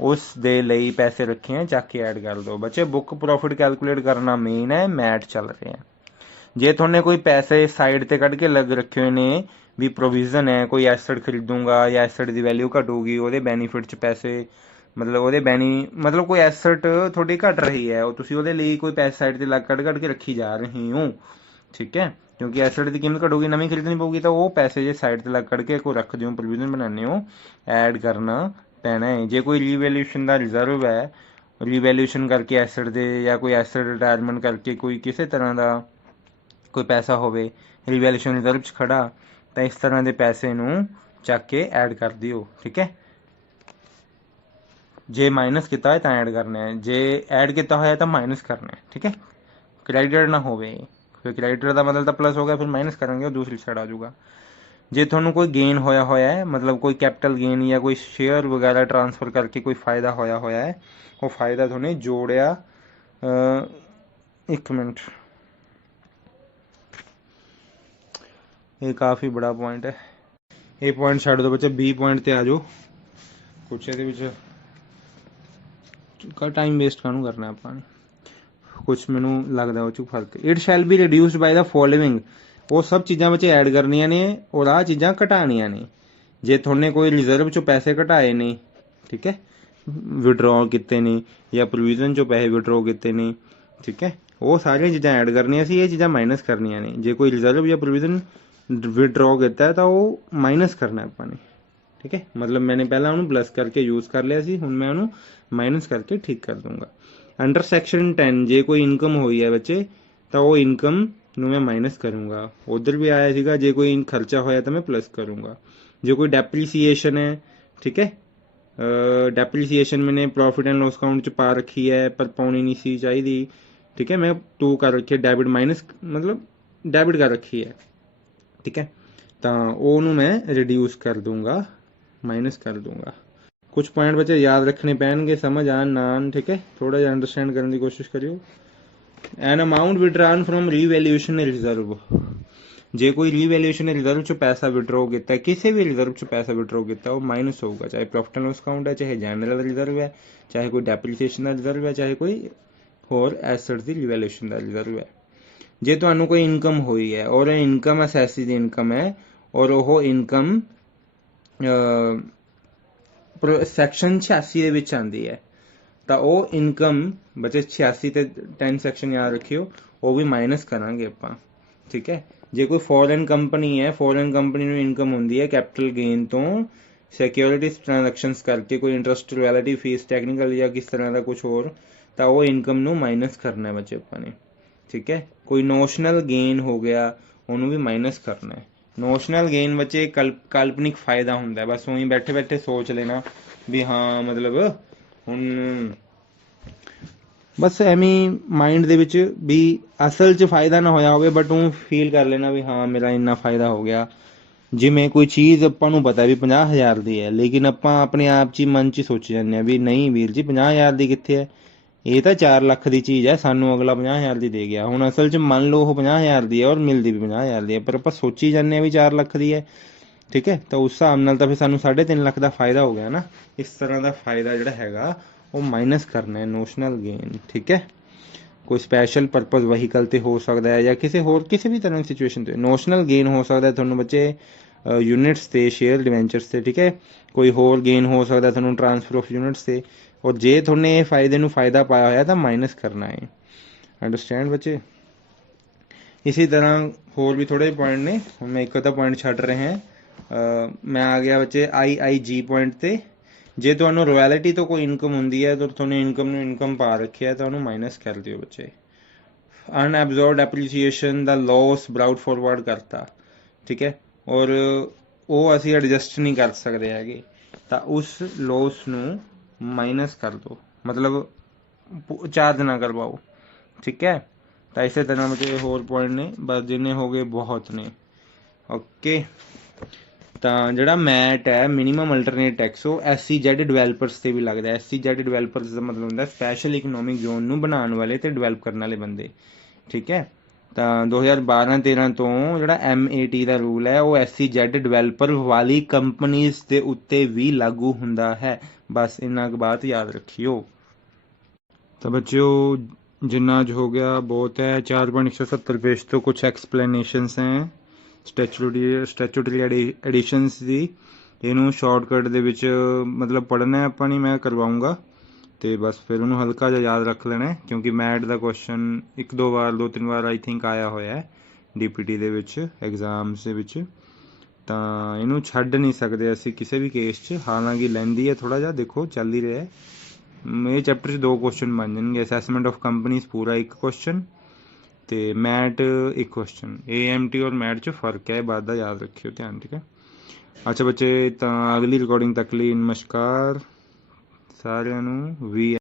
ਉਸ ਦੇ ਲਈ ਪੈਸੇ ਰੱਖੇ ਆ, ਚੱਕ ਕੇ ਐਡ ਕਰ ਦਿਓ ਬੱਚੇ। ਬੁੱਕ ਪ੍ਰੋਫਿਟ ਕੈਲਕੂਲੇਟ ਕਰਨਾ ਮੇਨ ਹੈ, ਮੈਟ ਚੱਲ ਰਿਹਾ। ਜੇ ਤੁਹਾਨੇ ਕੋਈ ਪੈਸੇ ਸਾਈਡ ਤੇ ਕੱਢ ਕੇ ਲੱਗ ਰੱਖੇ ਹੋਏ ਨੇ ਵੀ ਪ੍ਰੋਵੀਜ਼ਨ ਹੈ, ਕੋਈ ਐਸਟ ਖਰੀਦੂੰਗਾ ਜਾਂ ਐਸਟ ਦੀ ਵੈਲਿਊ ਘਟੂਗੀ, ਉਹਦੇ ਬੈਨੀਫਿਟ 'ਚ ਪੈਸੇ, ਮਤਲਬ ਉਹਦੇ ਮਤਲਬ ਕੋਈ ਐਸਟ ਤੁਹਾਡੀ ਘਟ ਰਹੀ ਹੈ, ਉਹ ਤੁਸੀਂ ਉਹਦੇ ਲਈ ਕੋਈ ਪੈਸੇ ਸਾਈਡ ਤੇ ਲੱਗ ਕੱਢ ਕੇ ਰੱਖੀ ਜਾ ਰਹੇ ਹੋ, ਠੀਕ ਹੈ। ਕਿਉਂਕਿ ਐਸਟ ਦੀ ਕੀਮਤ ਘਟੂਗੀ, ਨਵੀਂ ਖਰੀਦਣੀ ਪਊਗੀ, ਤਾਂ ਉਹ ਪੈਸੇ ਜੇ ਸਾਈਡ ਤੇ ਲੱਗ ਕੱਢ ਕੇ ਕੋਈ ਰੱਖਦੇ ਹੋ, ਪ੍ਰੋਵੀਜ਼ਨ ਬਣਾਉਂਦੇ ਹੋ, ਐਡ ਕਰਨਾ ਪੈਣਾ ਹੈ। ਜੇ ਕੋਈ ਰੀਵੈਲਿਊਸ਼ਨ ਦਾ ਰਿਜ਼ਰਵ ਹੈ, ਰੀਵੈਲਿਊਸ਼ਨ ਕਰਕੇ ਐਸਟ ਦੇ, ਜਾਂ ਕੋਈ ਐਸਟ ਰਿਟਾਇਰਮੈਂਟ ਕਰਕੇ ਕੋਈ ਕਿਸੇ ਤਰ੍ਹਾਂ ਦਾ ਕੋਈ ਪੈਸਾ ਹੋਵੇ ਰੀਵੈਲਿਊਸ਼ਨ ਰਿਜ਼ਰਵ 'ਚ ਖੜਾ, ਤਾਂ ਇਸ ਤਰ੍ਹਾਂ ਦੇ ਪੈਸੇ ਨੂੰ ਚੱਕ ਕੇ ਐਡ ਕਰ ਦਿਓ, ਠੀਕ ਹੈ। ਜੇ ਮਾਈਨਸ ਕੀਤਾ ਹੈ ਤਾਂ ਐਡ ਕਰਨਾ ਹੈ, ਜੇ ਐਡ ਕੀਤਾ ਹੋਇਆ ਤਾਂ ਮਾਈਨਸ ਕਰਨਾ ਹੈ, ਠੀਕ ਹੈ। ਕ੍ਰੈਡਿਟ ਨਾ ਹੋਵੇ, ਫਿਰ ਕ੍ਰੈਡਿਟ ਦਾ ਮਤਲਬ ਤਾਂ ਪਲੱਸ ਹੋ ਗਿਆ, ਫਿਰ ਮਾਈਨਸ ਕਰਾਂਗੇ ਉਹ ਦੂਸਰੀ ਸਾਈਡ ਆ ਜਾਊਗਾ। ਜੇ ਤੁਹਾਨੂੰ ਕੋਈ ਗੇਨ ਹੋਇਆ ਹੈ, ਮਤਲਬ ਕੋਈ ਕੈਪੀਟਲ ਗੇਨ ਜਾਂ ਕੋਈ ਸ਼ੇਅਰ ਵਗੈਰਾ ਟ੍ਰਾਂਸਫਰ ਕਰਕੇ ਕੋਈ ਫਾਇਦਾ ਹੋਇਆ ਹੈ, ਉਹ ਫਾਇਦਾ ਤੁਹਾਨੇ ਜੋੜਿਆ, 1 ਮਿੰਟ, ਇਹ ਕਾਫੀ ਬੜਾ ਪੁਆਇੰਟ ਹੈ, ਇਹ ਪੁਆਇੰਟ ਛੱਡ ਦਿਓ ਬੱਚੇ, B ਪੁਆਇੰਟ ਤੇ ਆ ਜਾਓ। ਕੁਛ ਇਹਦੇ ਵਿੱਚ ਟਾਈਮ ਵੇਸਟ ਕਾਹਨੂੰ ਕਰਨਾ ਆਪਾਂ ਨੇ, ਕੁਛ ਮੈਨੂੰ ਲੱਗਦਾ ਉਹ 'ਚ ਫਰਕ। It shall be reduced by the following, ਉਹ ਸਭ ਚੀਜ਼ਾਂ ਵਿੱਚ ਐਡ ਕਰਨੀਆਂ ਨੇ ਔਰ ਆਹ ਚੀਜ਼ਾਂ ਘਟਾਉਣੀਆਂ ਨੇ। ਜੇ ਤੁਹਾਨੇ ਕੋਈ ਰਿਜ਼ਰਵ 'ਚੋਂ ਪੈਸੇ ਘਟਾਏ ਨੇ, ਠੀਕ ਹੈ, ਵਿਡਰੋ ਕੀਤੇ ਨੇ, ਜਾਂ ਪ੍ਰੋਵੀਜ਼ਨ 'ਚੋਂ ਪੈਸੇ ਵਿਡਰੋ ਕੀਤੇ ਨੇ, ਠੀਕ ਹੈ, ਉਹ ਸਾਰੀਆਂ ਚੀਜ਼ਾਂ ਐਡ ਕਰਨੀਆਂ ਸੀ, ਇਹ ਚੀਜ਼ਾਂ ਮਾਈਨਸ ਕਰਨੀਆਂ ਨੇ। ਜੇ ਕੋਈ ਰਿਜ਼ਰਵ ਜਾਂ ਪ੍ਰੋਵੀਜ਼ਨ ਵਿਡਰੋ ਕੀਤਾ ਤਾਂ ਉਹ ਮਾਈਨਸ ਕਰਨਾ ਆਪਾਂ ਨੇ, ਠੀਕ ਹੈ। ਮਤਲਬ ਮੈंने ਪਹਿਲਾਂ ਉਹਨੂੰ ਪਲੱਸ ਕਰਕੇ ਯੂਜ਼ ਕਰ ਲਿਆ ਸੀ, ਹੁਣ ਮੈਂ ਉਹਨੂੰ ਮਾਈਨਸ ਕਰਕੇ ਠੀਕ ਕਰ ਦੂੰਗਾ। ਅੰਡਰ ਸੈਕਸ਼ਨ 10 ਜੇ ਕੋਈ ਇਨਕਮ ਹੋਈ ਹੈ ਬੱਚੇ, ਤਾਂ ਉਹ ਇਨਕਮ ਨੂੰ ਮੈਂ ਮਾਈਨਸ ਕਰੂੰਗਾ। ਉਧਰ ਵੀ ਆਇਆ ਸੀਗਾ, ਜੇ ਕੋਈ ਖਰਚਾ ਹੋਇਆ ਤਾਂ ਮੈਂ ਪਲੱਸ ਕਰੂੰਗਾ। ਜੇ ਕੋਈ ਡੈਪਰੀਸੀਏਸ਼ਨ ਹੈ, ਠੀਕ ਹੈ, ਡੈਪਰੀਸੀਏਸ਼ਨ ਮੈंने प्रॉफिट एंड लॉस अकाउंट 'ਚ ਪਾ ਰੱਖੀ ਹੈ, ਪਰ ਪਾਉਣੀ ਨਹੀਂ ਸੀ ਚਾਹੀਦੀ, ਠੀਕ ਹੈ, ਮੈਂ 2 ਕਰ ਰੱਖੀ ਹੈ, ਡੈਬਿਟ ਮਾਈਨਸ, ਮਤਲਬ ਡੈਬਿਟ ਕਰ ਰੱਖੀ ਹੈ, ਠੀਕ ਹੈ, ਤਾਂ ਉਹਨੂੰ ਮੈਂ ਰਿਡਿਊਸ ਕਰ ਦੂੰਗਾ, ਮਾਈਨਸ ਕਰ ਦੂੰਗਾ। ਕੁਝ ਪੁਆਇੰਟ ਬੱਚੇ ਯਾਦ ਰੱਖਣੇ ਪੈਣਗੇ, ਸਮਝ ਆਣ ਨਾ ਆਣ, ਠੀਕ ਹੈ, ਥੋੜਾ ਜਿਹਾ ਅੰਡਰਸਟੈਂਡ ਕਰਨ ਦੀ ਕੋਸ਼ਿਸ਼ ਕਰਿਓ। ਐਨ ਅਮਾਊਂਟ ਵਿਡਰਾਨ ਫਰੋਮ ਰੀਵੈਲਿਊਸ਼ਨ ਰਿਜ਼ਰਵ, ਜੇ ਕੋਈ ਰੀਵੈਲਿਊਸ਼ਨ ਰਿਜ਼ਰਵ 'ਚ ਪੈਸਾ ਵਿਡਰੋ ਕੀਤਾ, ਕਿਸੇ ਵੀ ਰਿਜ਼ਰਵ 'ਚ ਪੈਸਾ ਵਿਡਰੋ ਕੀਤਾ, ਉਹ ਮਾਈਨਸ ਹੋਊਗਾ, ਚਾਹੇ ਪ੍ਰੋਫਿਟ ਐਂਡ ਲੋਸ ਅਕਾਊਂਟ ਹੈ, ਚਾਹੇ ਜਨਰਲ ਰਿਜ਼ਰਵ ਹੈ, ਚਾਹੇ ਕੋਈ ਡੈਪਰੀਸੀਏਸ਼ਨ ਦਾ ਰਿਜ਼ਰਵ ਹੈ, ਚਾਹੇ ਕੋਈ ਹੋਰ ਐਸਟ ਦੀ ਰੀਵੈਲਿਊਸ਼ਨ ਦਾ ਰਿਜ਼ਰਵ ਹੈ। ਜੇ ਤੁਹਾਨੂੰ ਕੋਈ ਇਨਕਮ ਹੋਈ ਹੈ ਔਰ ਇਹ ਇਨਕਮ ਅਸੈਸੀ ਦੀ ਇਨਕਮ ਹੈ, ਔਰ ਉਹ ਇਨਕਮ ਸੈਕਸ਼ਨ 86 ਦੇ ਵਿੱਚ ਆਉਂਦੀ ਹੈ, ਤਾਂ ਉਹ ਇਨਕਮ ਬੱਚੇ 86 ਤੇ 10 ਸੈਕਸ਼ਨ ਯਾਦ ਰੱਖਿਓ, ਉਹ ਵੀ ਮਾਈਨਸ ਕਰਾਂਗੇ ਆਪਾਂ, ਠੀਕ ਹੈ। ਜੇ ਕੋਈ ਫੋਰਨ ਕੰਪਨੀ ਹੈ, ਫੋਰਨ ਕੰਪਨੀ ਨੂੰ ਇਨਕਮ ਹੁੰਦੀ ਹੈ ਕੈਪੀਟਲ ਗੇਨ ਤੋਂ, ਸਿਕਿਉਰਿਟੀਜ਼ ਟ੍ਰਾਂਜੈਕਸ਼ਨਸ ਕਰਕੇ, ਕੋਈ ਇੰਟਰਸਟ, ਰੋਇਲਟੀ, ਫੀਸ, ਟੈਕਨੀਕਲ ਜਾਂ ਕਿਸ ਤਰ੍ਹਾਂ ਦਾ ਕੁਝ ਹੋਰ, ਤਾਂ ਉਹ ਇਨਕਮ ਨੂੰ ਮਾਈਨਸ ਕਰਨਾ ਹੈ ਬੱਚੇ ਆਪਾਂ ਨੇ, ਠੀਕ ਹੈ। ਕੋਈ ਨੋਸ਼ਨਲ ਗੇਨ ਹੋ ਗਿਆ, ਉਹਨੂੰ ਵੀ ਮਾਈਨਸ ਕਰਨਾ ਹੈ। ਨੋਸ਼ਨਲ ਗੇਨ ਬੱਚੇ ਕਾਲਪਨਿਕ ਫਾਇਦਾ ਹੁੰਦਾ, ਬਸ ਉਹੀ ਬੈਠੇ ਬੈਠੇ ਸੋਚ ਲੈਣਾ ਵੀ ਹਾਂ, ਮਤਲਬ ਹੁਣ ਬਸ ਐਵੇਂ ਮਾਈਂਡ ਦੇ ਵਿੱਚ ਵੀ ਅਸਲ 'ਚ ਫਾਇਦਾ ਨਾ ਹੋਇਆ ਹੋਵੇ, ਬਟ ਉਹ ਫੀਲ ਕਰ ਲੈਣਾ ਵੀ ਹਾਂ ਮੇਰਾ ਇੰਨਾ ਫਾਇਦਾ ਹੋ ਗਿਆ। ਜਿਵੇਂ ਕੋਈ ਚੀਜ਼ ਆਪਾਂ ਨੂੰ ਪਤਾ ਵੀ 50,000 ਦੀ ਹੈ, ਲੇਕਿਨ ਆਪਾਂ ਆਪਣੇ ਆਪ 'ਚ ਮਨ 'ਚ ਸੋਚ ਜਾਂਦੇ ਹਾਂ ਵੀ ਨਹੀਂ ਵੀਰ ਜੀ 50,000 ਦੀ ਕਿੱਥੇ ਹੈ, ਇਹ ਤਾਂ 4 ਲੱਖ ਦੀ ਚੀਜ਼ ਹੈ, ਸਾਨੂੰ ਅਗਲਾ 50,000 ਦੀ ਦੇ ਗਿਆ। ਹੁਣ ਅਸਲ 'ਚ ਮੰਨ ਲਓ ਉਹ 50,000 ਦੀ ਹੈ ਔਰ ਮਿਲਦੀ ਵੀ 50,000 ਦੀ ਹੈ, ਪਰ ਆਪਾਂ ਸੋਚੀ ਜਾਂਦੇ ਹਾਂ ਵੀ 4 ਲੱਖ ਦੀ ਹੈ, ਠੀਕ ਹੈ, ਤਾਂ ਉਸ ਹਿਸਾਬ ਨਾਲ ਤਾਂ ਫਿਰ ਸਾਨੂੰ 3.5 ਲੱਖ ਦਾ ਫਾਇਦਾ ਹੋ ਗਿਆ ਨਾ। ਇਸ ਤਰ੍ਹਾਂ ਦਾ ਫਾਇਦਾ ਜਿਹੜਾ ਹੈਗਾ ਉਹ ਮਾਈਨਸ ਕਰਨਾ ਹੈ, ਨੋਸ਼ਨਲ ਗੇਨ, ਠੀਕ ਹੈ। ਕੋਈ ਸਪੈਸ਼ਲ ਪਰਪਸ ਵਹੀਕਲ ਤੇ ਹੋ ਸਕਦਾ ਹੈ, ਜਾਂ ਕਿਸੇ ਹੋਰ ਕਿਸੇ ਵੀ ਤਰ੍ਹਾਂ ਦੀ ਸਿਚੁਏਸ਼ਨ ਤੇ ਨੋਸ਼ਨਲ ਗੇਨ ਹੋ ਸਕਦਾ ਤੁਹਾਨੂੰ ਬੱਚੇ, ਯੂਨਿਟਸ ਤੇ, ਸ਼ੇਅਰ ਡਿਵੈਂਚਰਸ ਤੇ, ਠੀਕ ਹੈ। ਕੋਈ ਹੋਰ ਗੇਨ ਹੋ ਸਕਦਾ ਤੁਹਾਨੂੰ ਟ੍ਰਾਂਸਫਰ ਆਫ ਯੂਨਿਟਸ ਤੇ, ਔਰ ਜੇ ਤੁਹਾਨੇ ਇਹ ਫਾਇਦੇ ਨੂੰ ਫਾਇਦਾ ਪਾਇਆ ਹੋਇਆ ਤਾਂ ਮਾਈਨਸ ਕਰਨਾ ਹੈ। ਅੰਡਰਸਟੈਂਡ ਬੱਚੇ। इसी तरह होर भी थोड़े पॉइंट ने, ਹੁਣ ਮੈਂ ਇੱਕ ਅੱਧਾ ਪੁਆਇੰਟ ਛੱਡ ਰਹੇ ਹਾਂ। ਮੈਂ ਆ ਗਿਆ ਬੱਚੇ IIG ਪੁਆਇੰਟ ਤੇ। ਜੇ ਤੁਹਾਨੂੰ ਰਾਇਲਟੀ ਤੋਂ ਕੋਈ ਇਨਕਮ ਹੁੰਦੀ ਹੈ ਤਾਂ ਤੁਹਾਨੂੰ ਇਨਕਮ ਨੂੰ ਇਨਕਮ ਪਾ ਰੱਖਿਆ ਤਾਂ ਉਹਨੂੰ ਮਾਈਨਸ ਕਰ ਦਿਓ ਬੱਚੇ। ਅਨਐਬਜ਼ੋਰਬਡ ਐਪਰੀਸੀਏਸ਼ਨ ਦਾ ਲੋਸ ਬਰਾਊਟ ਫਾਰਵਰਡ ਕਰਤਾ, ਠੀਕ ਹੈ, ਔਰ ਉਹ ਅਸੀਂ ਐਡਜਸਟ ਨਹੀਂ ਕਰ ਸਕਦੇ ਹੈਗੇ, ਤਾਂ ਉਸ ਲੋਸ ਨੂੰ ਮਾਈਨਸ ਕਰ ਦਿਓ, ਮਤਲਬ ਚਾਰਜ ਨਾ ਕਰਵਾਓ, ਠੀਕ ਹੈ। ਤਾਂ ਇਸੇ ਤਰ੍ਹਾਂ ਬੱਚੇ ਹੋਰ ਪੁਆਇੰਟ ਨੇ, ਬਸ ਜਿੰਨੇ ਹੋ ਗਏ ਬਹੁਤ ਨੇ। ਓਕੇ, ਤਾਂ ਜਿਹੜਾ ਮੈਟ ਹੈ ਮਿਨੀਮਮ ਅਲਟਰਨੇਟ ਟੈਕਸ, ਉਹ SEZ ਡਿਵੈਲਪਰਸ ਤੇ ਵੀ ਲੱਗਦਾ। SEZ ਡਿਵੈਲਪਰਸ ਦਾ ਮਤਲਬ ਹੁੰਦਾ ਸਪੈਸ਼ਲ ਇਕਨੋਮਿਕ ਜ਼ੋਨ ਨੂੰ ਬਣਾਉਣ ਵਾਲੇ ਤੇ ਡਿਵੈਲਪ ਕਰਨ ਵਾਲੇ ਬੰਦੇ, ਠੀਕ ਹੈ। ਤਾਂ 2012-13 ਤੋਂ ਜਿਹੜਾ MAT ਦਾ ਰੂਲ ਹੈ ਉਹ SEZ ਡਿਵੈਲਪਰ ਵਾਲੀ ਕੰਪਨੀਜ਼ ਦੇ ਉੱਤੇ ਵੀ ਲਾਗੂ ਹੁੰਦਾ ਹੈ। ਬਸ ਇੰਨਾ ਕੁ ਬਾਤ ਯਾਦ ਰੱਖਿਓ। ਤਾਂ ਬੱਚਿਓ ਜਿੰਨਾ ਅੱਜ ਹੋ ਗਿਆ ਬਹੁਤ ਹੈ। 4.170 ਪੇਜ ਤੋਂ ਕੁਛ ਐਕਸਪਲੇਨੇਸ਼ਨਸ ਹੈ ਸਟੈਚੂਟਰੀ ਐਡੀਸ਼ਨਸ ਦੀ। ਇਹਨੂੰ ਸ਼ਾਰਟਕਟ ਦੇ ਵਿੱਚ ਮਤਲਬ ਪੜ੍ਹਨਾ ਆਪਾਂ ਨਹੀਂ, ਮੈਂ ਕਰਵਾਊਂਗਾ, ਅਤੇ ਬਸ ਫਿਰ ਉਹਨੂੰ ਹਲਕਾ ਜਿਹਾ ਯਾਦ ਰੱਖ ਲੈਣਾ, ਕਿਉਂਕਿ ਮੈਟ ਦਾ ਕੁਐਸਚਨ 2-3 ਵਾਰ ਆਈ ਥਿੰਕ ਆਇਆ ਹੋਇਆ DPT ਦੇ ਵਿੱਚ, ਐਗਜ਼ਾਮਸ ਦੇ ਵਿੱਚ। ਤਾਂ ਇਹਨੂੰ ਛੱਡ ਨਹੀਂ ਸਕਦੇ ਅਸੀਂ ਕਿਸੇ ਵੀ ਕੇਸ 'ਚ, ਹਾਲਾਂਕਿ ਲੈਂਦੀ ਹੈ ਥੋੜ੍ਹਾ ਜਿਹਾ, ਦੇਖੋ ਚੱਲ ਹੀ ਰਿਹਾ। ਇਹ ਚੈਪਟਰ 'ਚ 2 ਕੁਐਸਚਨ ਬਣ ਜਾਣਗੇ, ਅਸੈਸਮੈਂਟ ਆਫ ਕੰਪਨੀਜ਼ ਪੂਰਾ 1 ਕੁਐਸਚਨ, ਅਤੇ ਮੈਟ 1 ਕੁਐਸਚਨ। AMT ਔਰ ਮੈਟ 'ਚ ਫਰਕ ਹੈ, ਬਾਤ ਦਾ ਯਾਦ ਰੱਖਿਓ, ਧਿਆਨ, ਠੀਕ ਹੈ। ਅੱਛਾ ਬੱਚੇ, ਤਾਂ ਅਗਲੀ ਰਿਕਾਰਡਿੰਗ ਤੱਕ ਲਈ ਨਮਸਕਾਰ ਸਾਰਿਆਂ ਨੂੰ। ਵੀ